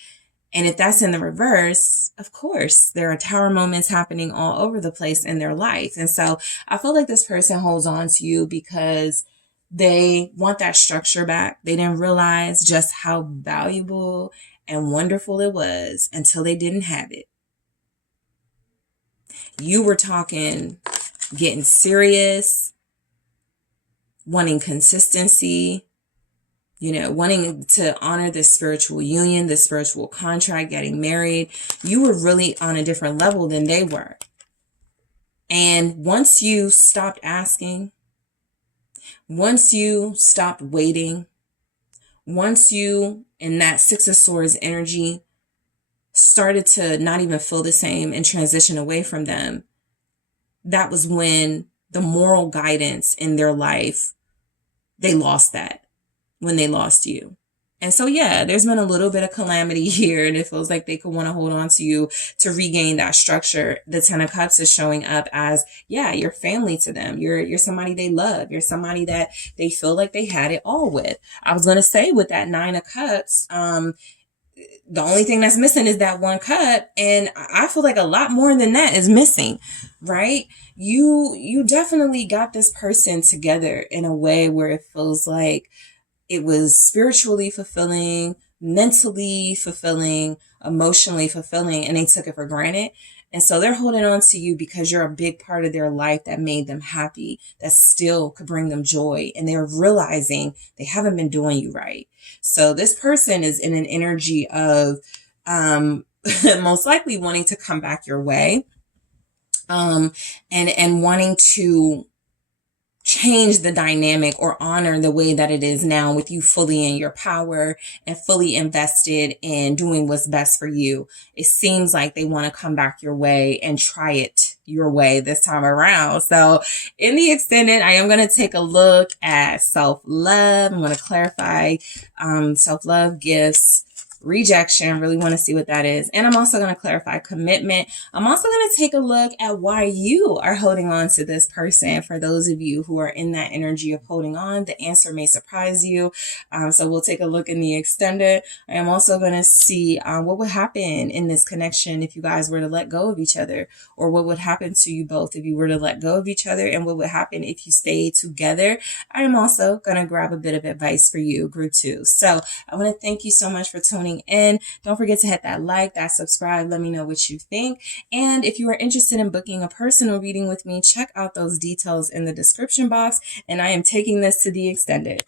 And if that's in the reverse, of course, there are tower moments happening all over the place in their life. And so I feel like this person holds on to you because they want that structure back. They didn't realize just how valuable and wonderful it was until they didn't have it. You were talking, getting serious, wanting consistency, wanting to honor this spiritual union, this spiritual contract, getting married. You were really on a different level than they were. And once you stopped asking, once you stopped waiting, once you, in that Six of Swords energy, started to not even feel the same and transition away from them, that was when the moral guidance in their life, they lost that. When they lost you. And so, yeah, there's been a little bit of calamity here, and it feels like they could want to hold on to you to regain that structure. The Ten of Cups is showing up as, yeah, you're family to them. You're somebody they love. You're somebody that they feel like they had it all with. I was going to say with that Nine of Cups, the only thing that's missing is that one cup. And I feel like a lot more than that is missing, right? You definitely got this person together in a way where it feels like it was spiritually fulfilling, mentally fulfilling, emotionally fulfilling, and they took it for granted. And so they're holding on to you because you're a big part of their life that made them happy, that still could bring them joy. And they're realizing they haven't been doing you right. So this person is in an energy of most likely wanting to come back your way, and wanting to change the dynamic or honor the way that it is now with you fully in your power and fully invested in doing what's best for you. It seems like they want to come back your way and try it your way this time around. So in the extended, I am going to take a look at self-love. I'm going to clarify self-love, gifts, rejection. Really want to see what that is. And I'm also going to clarify commitment. I'm also going to take a look at why you are holding on to this person. For those of you who are in that energy of holding on, the answer may surprise you. So we'll take a look in the extended. I am also going to see what would happen in this connection if you guys were to let go of each other, or what would happen to you both if you were to let go of each other, and what would happen if you stayed together. I am also going to grab a bit of advice for you, group 2. So I want to thank you so much for tuning in. Don't forget to hit that like, that subscribe. Let me know what you think. And if you are interested in booking a personal reading with me, check out those details in the description box. And I am taking this to the extended.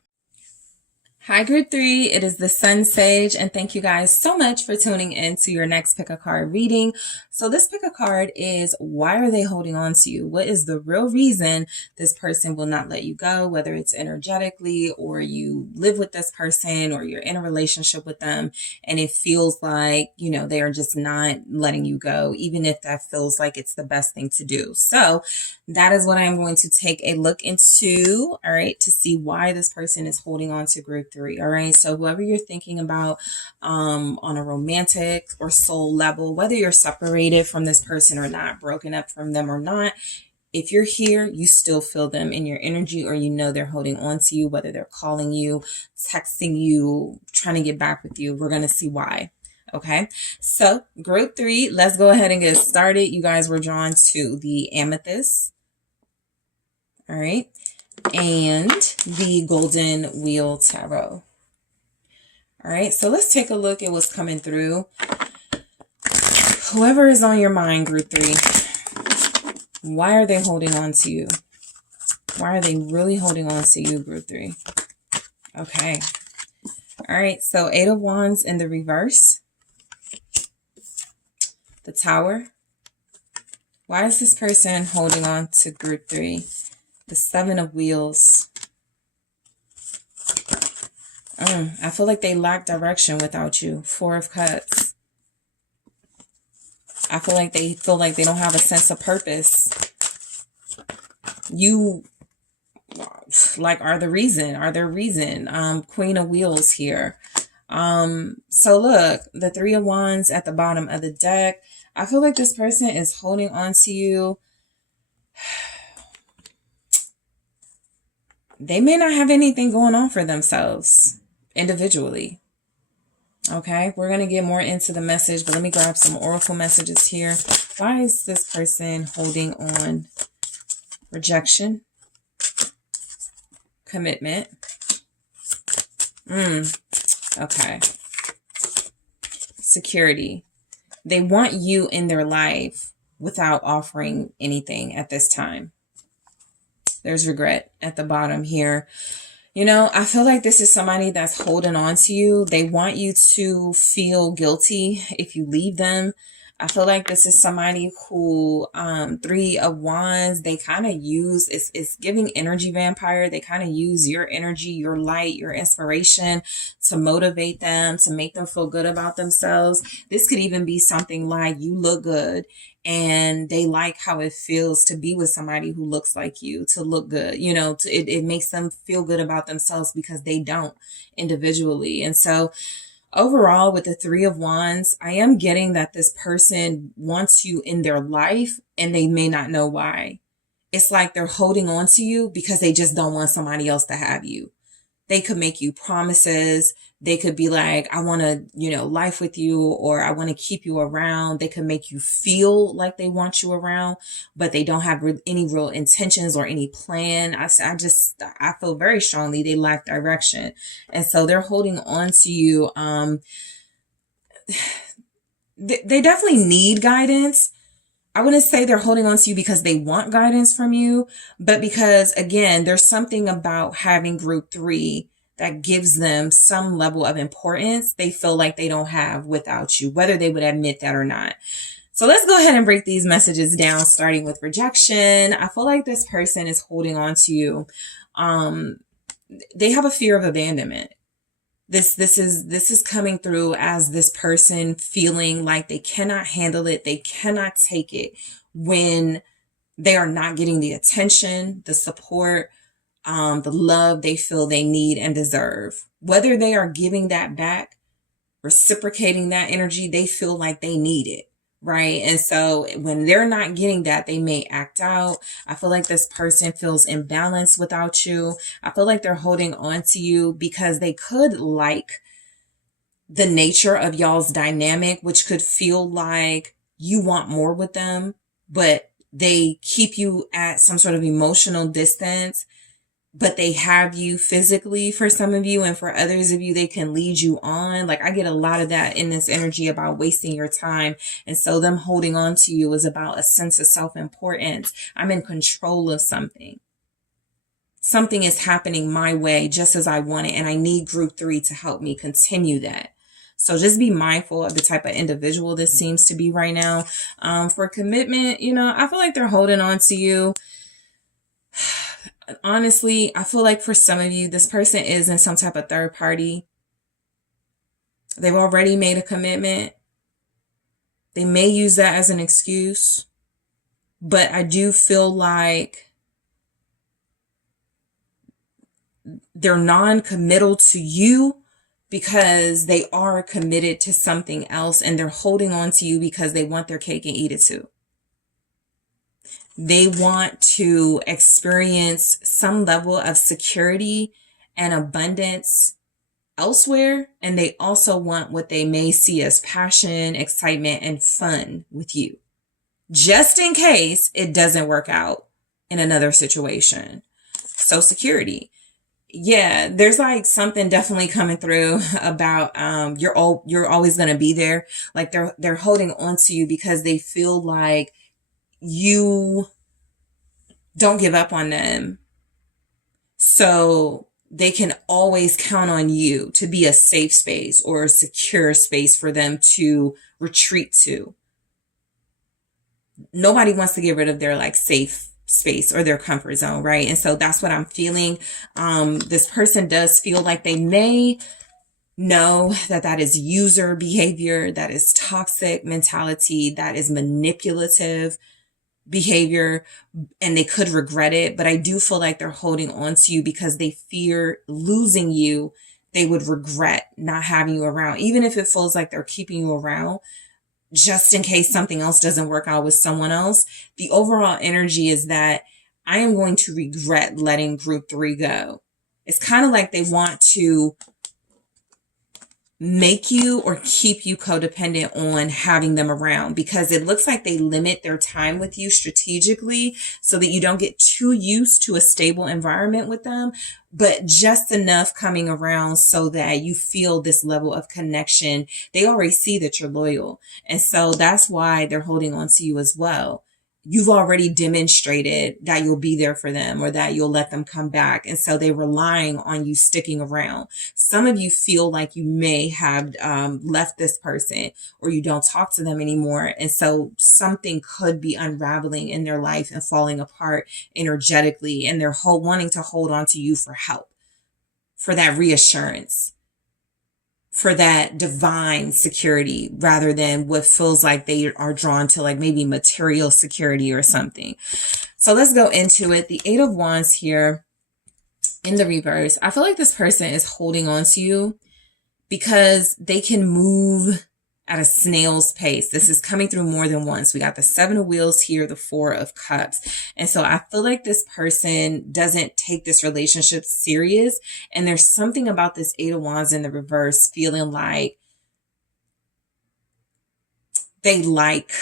Hi, group 3. It is the SunSage, and thank you guys so much for tuning in to your next pick a card reading. So this pick a card is, why are they holding on to you? What is the real reason this person will not let you go, whether it's energetically, or you live with this person, or you're in a relationship with them and it feels like, they are just not letting you go, even if that feels like it's the best thing to do. So that is what I'm going to take a look into, all right, to see why this person is holding on to group 3. All right. So whoever you're thinking about on a romantic or soul level, whether you're separated from this person or not, broken up from them or not, if you're here, you still feel them in your energy, or they're holding on to you, whether they're calling you, texting you, trying to get back with you. We're going to see why. Okay. So group 3, let's go ahead and get started. You guys were drawn to the Amethyst. All right. And the Golden Wheel Tarot. All right, so let's take a look at what's coming through. Whoever is on your mind, group 3, why are they holding on to you? Why are they really holding on to you, group 3? Okay. All right, so 8 of Wands in the reverse. The Tower. Why is this person holding on to group 3? The 7 of Wheels. I feel like they lack direction without you. Four of Cups. I feel like they don't have a sense of purpose. You like are the reason. Queen of Wheels here. So look, the Three of Wands at the bottom of the deck. I feel like this person is holding on to you. They may not have anything going on for themselves individually. Okay, we're going to get more into the message, but let me grab some oracle messages here. Why is this person holding on? Rejection. Commitment. Okay. Security. They want you in their life without offering anything at this time. There's regret at the bottom here. You know, I feel like this is somebody that's holding on to you. They want you to feel guilty if you leave them. I feel like this is somebody who, Three of Wands, they kind of use, it's giving energy vampire. They kind of use your energy, your light, your inspiration to motivate them, to make them feel good about themselves. This could even be something like you look good and they like how it feels to be with somebody who looks like you, to look good. You know, it makes them feel good about themselves because they don't individually. And so overall, with the Three of Wands, I am getting that this person wants you in their life and they may not know why. It's like they're holding on to you because they just don't want somebody else to have you. They could make you promises. They could be like, I want to, life with you, or I want to keep you around. They could make you feel like they want you around, but they don't have any real intentions or any plan. I feel very strongly they lack direction. And so they're holding on to you. They definitely need guidance. I wouldn't say they're holding on to you because they want guidance from you, but because, again, there's something about having group 3 that gives them some level of importance they feel like they don't have without you, whether they would admit that or not. So let's go ahead and break these messages down, starting with rejection. I feel like this person is holding on to you. They have a fear of abandonment. This is coming through as this person feeling like they cannot handle it. They cannot take it when they are not getting the attention, the support, the love they feel they need and deserve. Whether they are giving that back, reciprocating that energy, they feel like they need it. Right. And so when they're not getting that, they may act out. I feel like this person feels imbalanced without you. I feel like they're holding on to you because they could like the nature of y'all's dynamic, which could feel like you want more with them, but they keep you at some sort of emotional distance. But they have you physically for some of you, and for others of you, they can lead you on. Like I get a lot of that in this energy about wasting your time. And so them holding on to you is about a sense of self-importance. I'm in control of something. Something is happening my way just as I want it. And I need group 3 to help me continue that. So just be mindful of the type of individual this seems to be right now. For commitment, I feel like they're holding on to you. Honestly, I feel like for some of you, this person is in some type of third party. They've already made a commitment. They may use that as an excuse, but I do feel like they're non-committal to you because they are committed to something else, and they're holding on to you because they want their cake and eat it too. They want to experience some level of security and abundance elsewhere. And they also want what they may see as passion, excitement, and fun with you, just in case it doesn't work out in another situation. So security. Yeah, there's like something definitely coming through about you're always going to be there. Like they're holding on to you because they feel like you don't give up on them. So they can always count on you to be a safe space or a secure space for them to retreat to. Nobody wants to get rid of their like safe space or their comfort zone, right? And so that's what I'm feeling. This person does feel like they may know that that is user behavior, that is toxic mentality, that is manipulative behavior, and they could regret it. But I do feel like they're holding on to you because they fear losing you. They would regret not having you around, even if it feels like they're keeping you around just in case something else doesn't work out with someone else. The overall energy is that I am going to regret letting group 3 go. It's kind of like they want to make you or keep you codependent on having them around, because it looks like they limit their time with you strategically so that you don't get too used to a stable environment with them, but just enough coming around so that you feel this level of connection. They already see that you're loyal. And so that's why they're holding on to you as well. You've already demonstrated that you'll be there for them or that you'll let them come back. And so they're relying on you sticking around. Some of you feel like you may have left this person or you don't talk to them anymore. And so something could be unraveling in their life and falling apart energetically. And they're wanting to hold on to you for help, for that reassurance, for that divine security, rather than what feels like they are drawn to, like maybe material security or something. So let's go into it. The 8 of Wands here in the reverse. I feel like this person is holding on to you because they can move at a snail's pace. This is coming through more than once. We got the 7 of Wheels here, the 4 of Cups. And so I feel like this person doesn't take this relationship serious. And there's something about this 8 of Wands in the reverse feeling like they like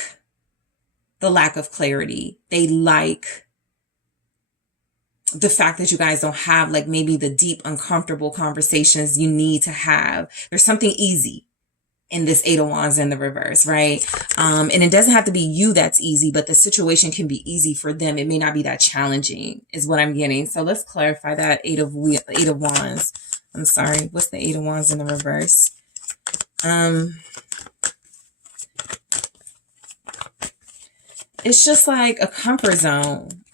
the lack of clarity. They like the fact that you guys don't have like maybe the deep, uncomfortable conversations you need to have. There's something easy in this 8 of Wands in the reverse, right? And it doesn't have to be you that's easy, but the situation can be easy for them. It may not be that challenging is what I'm getting. So let's clarify that 8 of Wands. I'm sorry. What's the 8 of Wands in the reverse? It's just like a comfort zone.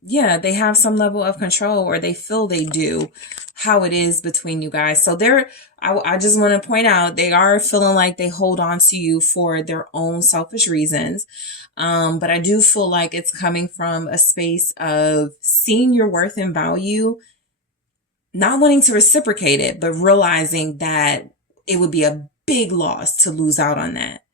Yeah, they have some level of control, or they feel they do, how it is between you guys. So I just want to point out, they are feeling like they hold on to you for their own selfish reasons. But I do feel like it's coming from a space of seeing your worth and value, not wanting to reciprocate it, but realizing that it would be a big loss to lose out on that.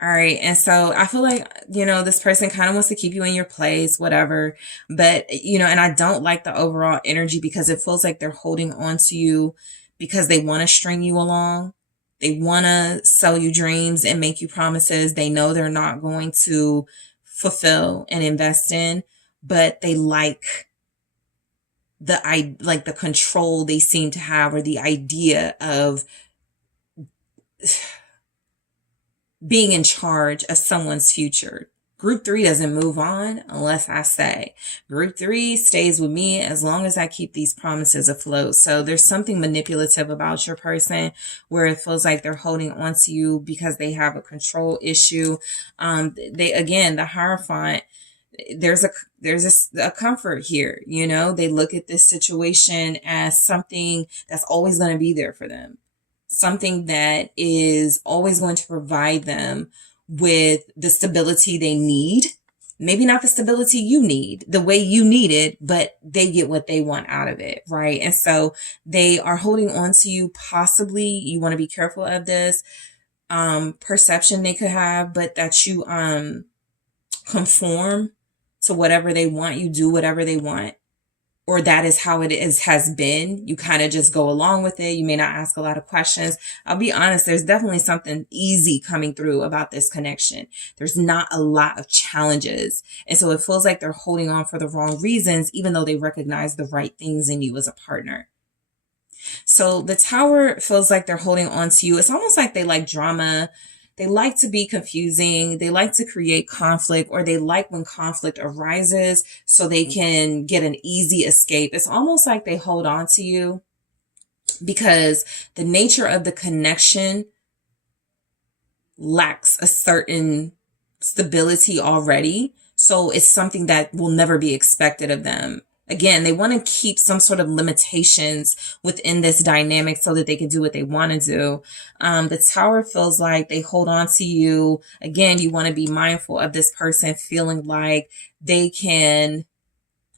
All right. And so I feel like, this person kind of wants to keep you in your place, whatever. But, and I don't like the overall energy because it feels like they're holding on to you because they want to string you along. They want to sell you dreams and make you promises they know they're not going to fulfill and invest in, but they like the control they seem to have, or the idea of being in charge of someone's future. Group 3 doesn't move on unless I say. Group 3 stays with me as long as I keep these promises afloat. So there's something manipulative about your person where it feels like they're holding on to you because they have a control issue. The Hierophant, there's a comfort here. They look at this situation as something that's always going to be there for them. Something that is always going to provide them with the stability they need. Maybe not the stability you need, the way you need it, but they get what they want out of it, right? And so they are holding on to you. Possibly, you want to be careful of this perception they could have, but that you conform to whatever they want, you do whatever they want. Or that is how it has been. You kind of just go along with it. You may not ask a lot of questions. I'll be honest, there's definitely something easy coming through about this connection. There's not a lot of challenges. And so it feels like they're holding on for the wrong reasons, even though they recognize the right things in you as a partner. So the Tower feels like they're holding on to you. It's almost like they like drama. They like to be confusing. They like to create conflict, or they like when conflict arises so they can get an easy escape. It's almost like they hold on to you because the nature of the connection lacks a certain stability already. So it's something that will never be expected of them. Again, they want to keep some sort of limitations within this dynamic so that they can do what they want to do. The Tower feels like they hold on to you. Again, you want to be mindful of this person feeling like they can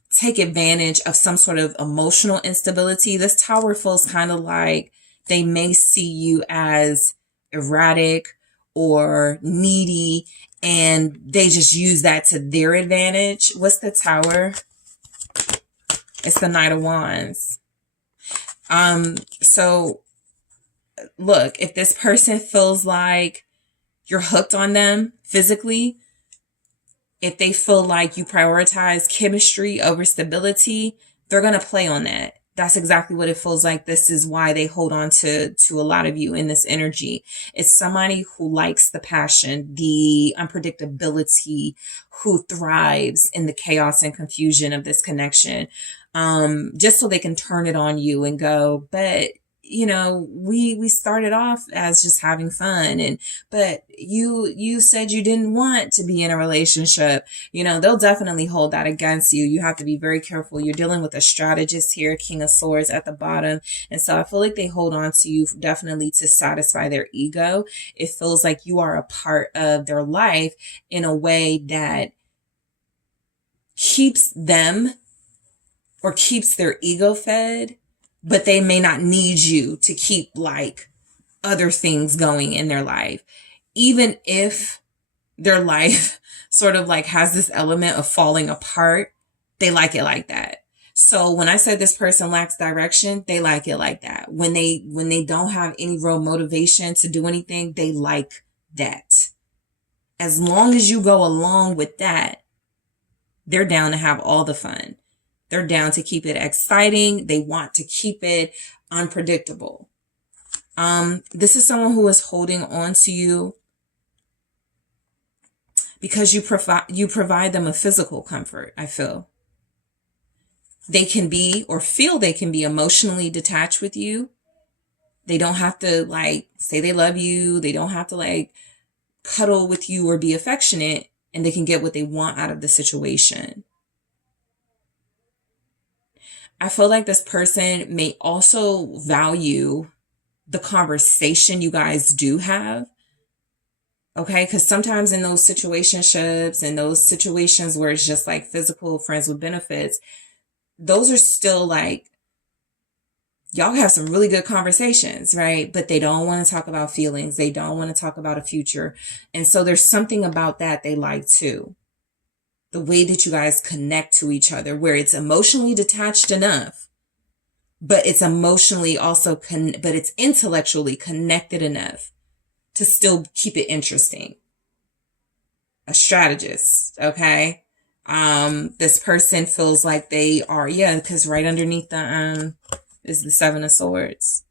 take advantage of some sort of emotional instability. This Tower feels kind of like they may see you as erratic or needy, and they just use that to their advantage. What's the Tower? It's the Knight of Wands. So look, if this person feels like you're hooked on them physically, if they feel like you prioritize chemistry over stability, they're going to play on that. That's exactly what it feels like. This is why they hold on to a lot of you in this energy. It's somebody who likes the passion, the unpredictability, who thrives in the chaos and confusion of this connection. Just so they can turn it on you and go, but you know, we started off as just having fun, but you said you didn't want to be in a relationship. You know, they'll definitely hold that against you. You have to be very careful. You're dealing with a strategist here, King of Swords at the bottom. And so I feel like they hold on to you definitely to satisfy their ego. It feels like you are a part of their life in a way that keeps them or keeps their ego fed, but they may not need you to keep like other things going in their life. Even if their life sort of like has this element of falling apart, they like it like that. So when I said this person lacks direction, they like it like that. When they don't have any real motivation to do anything, they like that. As long as you go along with that, they're down to have all the fun. They're down to keep it exciting. They want to keep it unpredictable. This is someone who is holding on to you because you provide them a physical comfort, I feel. They can be or feel they can be emotionally detached with you. They don't have to like say they love you. They don't have to like cuddle with you or be affectionate, and they can get what they want out of the situation. I feel like this person may also value the conversation you guys do have. Okay, because sometimes in those situationships and those situations where it's just like physical friends with benefits, those are still like, y'all have some really good conversations, right? But they don't want to talk about feelings. They don't want to talk about a future. And so there's something about that they like too. The way that you guys connect to each other, where it's emotionally detached enough, but it's emotionally also, but it's intellectually connected enough to still keep it interesting. A strategist, okay? This person feels like they are, yeah, because right underneath the, is the Seven of Swords.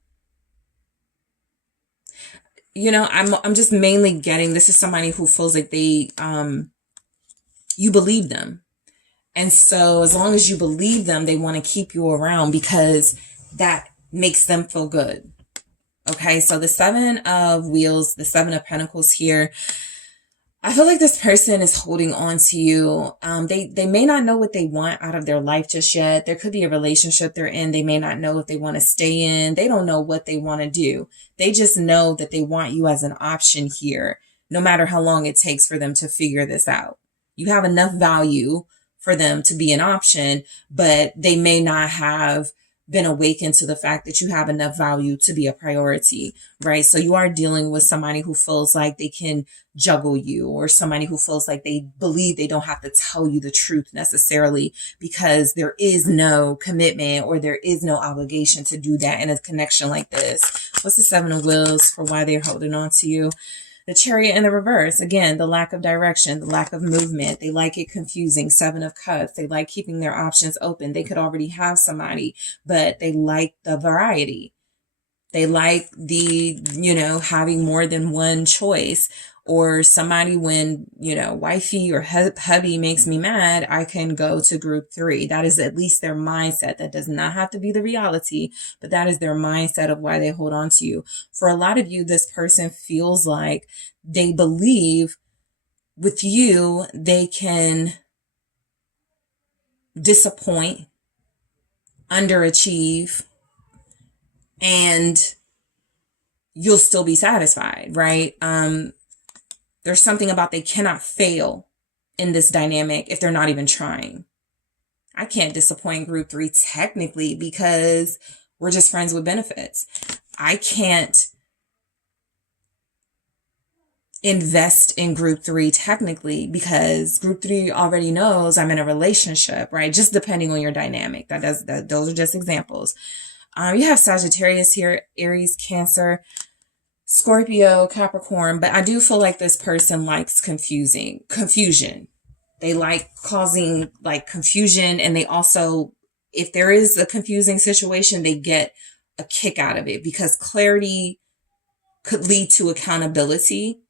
You know, I'm just mainly getting, this is somebody who feels like they, you believe them. And so as long as you believe them, they want to keep you around because that makes them feel good. Okay, so the Seven of Wheels, the Seven of Pentacles here, I feel like this person is holding on to you. They may not know what they want out of their life just yet. There could be a relationship they're in. They may not know if they want to stay in. They don't know what they want to do. They just know that they want you as an option here, no matter how long it takes for them to figure this out. You have enough value for them to be an option, but they may not have been awakened to the fact that you have enough value to be a priority, right? So you are dealing with somebody who feels like they can juggle you, or somebody who feels like they believe they don't have to tell you the truth necessarily because there is no commitment or there is no obligation to do that in a connection like this. What's the Seven of Wheels for why they're holding on to you? The Chariot in the reverse. Again, the lack of direction, the lack of movement. They like it confusing. Seven of Cups. They like keeping their options open. They could already have somebody, but they like the variety. They like the, having more than one choice. Or somebody when, wifey or hubby makes me mad, I can go to group 3. That is at least their mindset. That does not have to be the reality, but that is their mindset of why they hold on to you. For a lot of you, this person feels like they believe with you, they can disappoint, underachieve, and you'll still be satisfied, right? There's something about they cannot fail in this dynamic if they're not even trying. I can't disappoint group 3 technically because we're just friends with benefits. I can't invest in group 3 technically because group 3 already knows I'm in a relationship, right? Just depending on your dynamic. Those are just examples. You have Sagittarius here, Aries, Cancer, Scorpio, Capricorn, but I do feel like this person likes confusion. They like causing like confusion, and they also, if there is a confusing situation, they get a kick out of it because clarity could lead to accountability,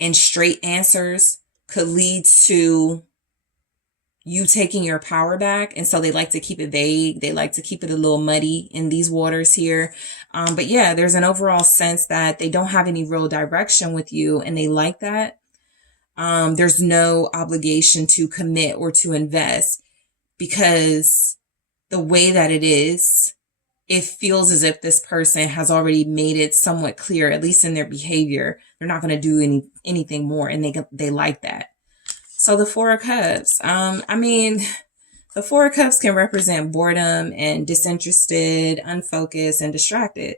and straight answers could lead to you taking your power back. And so they like to keep it vague. They like to keep it a little muddy in these waters here. But yeah, there's an overall sense that they don't have any real direction with you, and they like that. There's no obligation to commit or to invest because the way that it is, it feels as if this person has already made it somewhat clear, at least in their behavior, they're not going to do anything more, and they like that. So the Four of Cups, the Four of Cups can represent boredom and disinterested, unfocused, and distracted.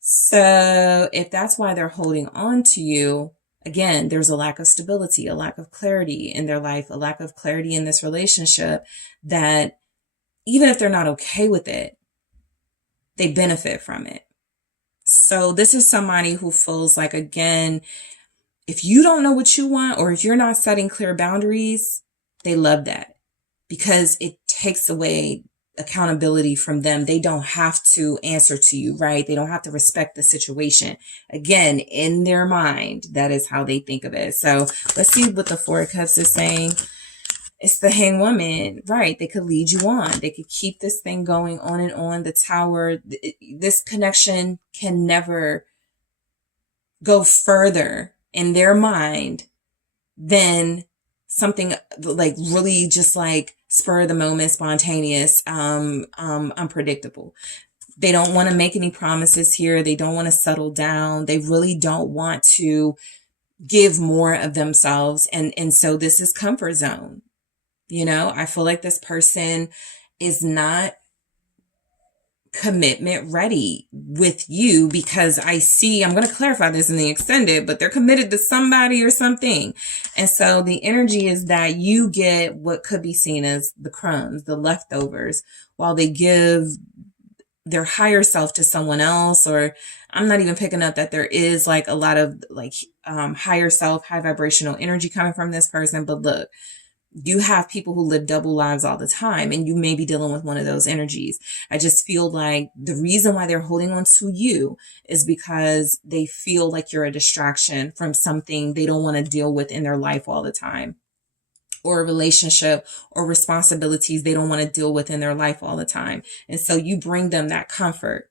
So if that's why they're holding on to you, again, there's a lack of stability, a lack of clarity in their life, a lack of clarity in this relationship, that even if they're not okay with it, they benefit from it. So this is somebody who feels like, again, if you don't know what you want, or if you're not setting clear boundaries, they love that because it takes away accountability from them. They don't have to answer to you, right? They don't have to respect the situation. Again, in their mind, that is how they think of it. So let's see what the Four of Cups is saying. It's the Hanged Woman, right? They could lead you on. They could keep this thing going on and on. The Tower, this connection can never go further in their mind than something like really just like spur of the moment, spontaneous, unpredictable. They don't want to make any promises here. They don't want to settle down. They really don't want to give more of themselves. And so this is comfort zone. You know, I feel like this person is not commitment ready with you because I'm going to clarify this in the extended, but they're committed to somebody or something. And so the energy is that you get what could be seen as the crumbs, the leftovers, while they give their higher self to someone else. Or I'm not even picking up that there is like a lot of like higher self, high vibrational energy coming from this person. But look, you have people who live double lives all the time, and you may be dealing with one of those energies. I just feel like the reason why they're holding on to you is because they feel like you're a distraction from something they don't want to deal with in their life all the time, or a relationship or responsibilities they don't want to deal with in their life all the time. And so you bring them that comfort,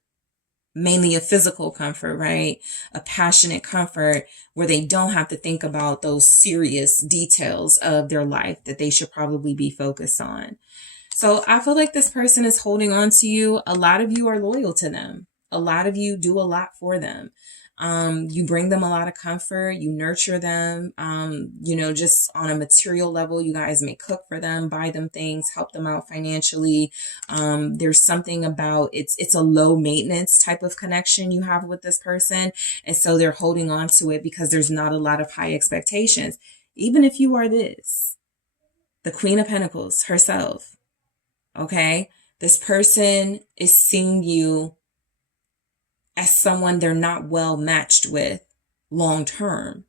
mainly a physical comfort, right? A passionate comfort where they don't have to think about those serious details of their life that they should probably be focused on. So I feel like this person is holding on to you. A lot of you are loyal to them. A lot of you do a lot for them. You bring them a lot of comfort. You nurture them. Just on a material level, you guys may cook for them, buy them things, help them out financially. There's something about it's a low maintenance type of connection you have with this person. And so they're holding on to it because there's not a lot of high expectations. Even if you are the Queen of Pentacles herself, okay? This person is seeing you as someone they're not well matched with long term.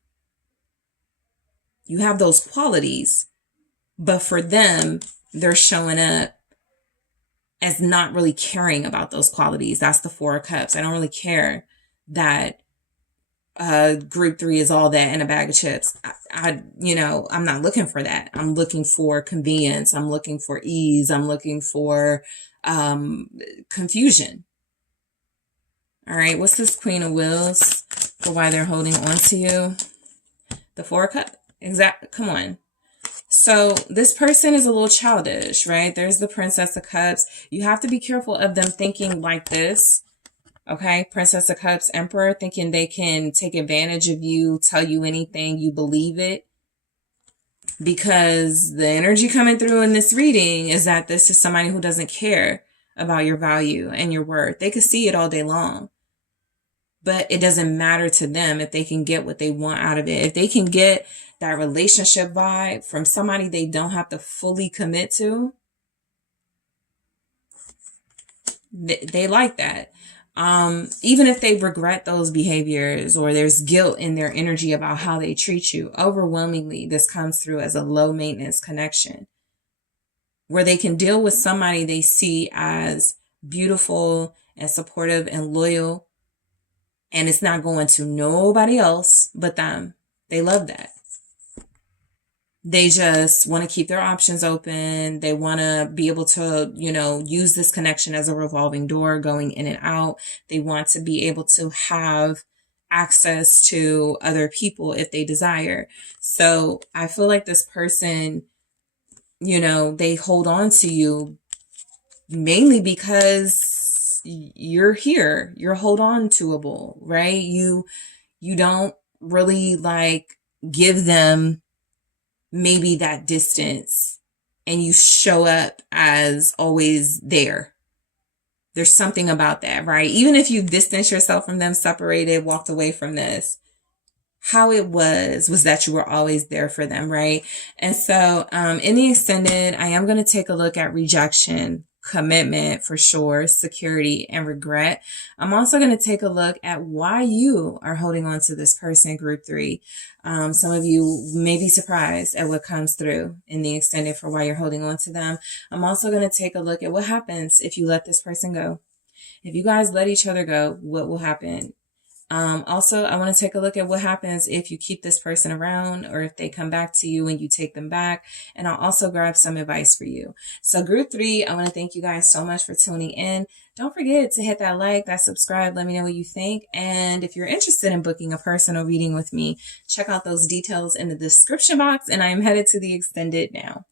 You have those qualities, but for them, they're showing up as not really caring about those qualities. That's the Four of Cups. I don't really care that group 3 is all that in a bag of chips. I'm not looking for that. I'm looking for convenience. I'm looking for ease. I'm looking for confusion. All right, what's this Queen of Wheels for why they're holding on to you? The Four of Cups. Exactly. Come on. So this person is a little childish, right? There's the Princess of Cups. You have to be careful of them thinking like this. Okay, Princess of Cups, Emperor, thinking they can take advantage of you, tell you anything, you believe it. Because the energy coming through in this reading is that this is somebody who doesn't care about your value and your worth. They could see it all day long, but it doesn't matter to them if they can get what they want out of it. If they can get that relationship vibe from somebody they don't have to fully commit to, they like that. Even if they regret those behaviors or there's guilt in their energy about how they treat you, overwhelmingly, this comes through as a low maintenance connection where they can deal with somebody they see as beautiful and supportive and loyal. And it's not going to nobody else but them. They love that. They just want to keep their options open. They want to be able to, use this connection as a revolving door going in and out. They want to be able to have access to other people if they desire. So I feel like this person, they hold on to you mainly because you're here. You're hold on toable, right? You don't really give them maybe that distance, and you show up as always there. There's something about that, right? Even if you distance yourself from them, separated, walked away from this, how it was that you were always there for them, right? And so in the extended, I am going to take a look at rejection, commitment for sure, security, and regret. I'm also going to take a look at why you are holding on to this person, group 3. Some of you may be surprised at what comes through in the extended for why you're holding on to them. I'm also going to take a look at what happens if you let this person go. If you guys let each other go, what will happen? Also, I want to take a look at what happens if you keep this person around or if they come back to you and you take them back. And I'll also grab some advice for you. So group 3, I want to thank you guys so much for tuning in. Don't forget to hit that like, that subscribe. Let me know what you think. And if you're interested in booking a personal reading with me, check out those details in the description box. And I'm headed to the extended now.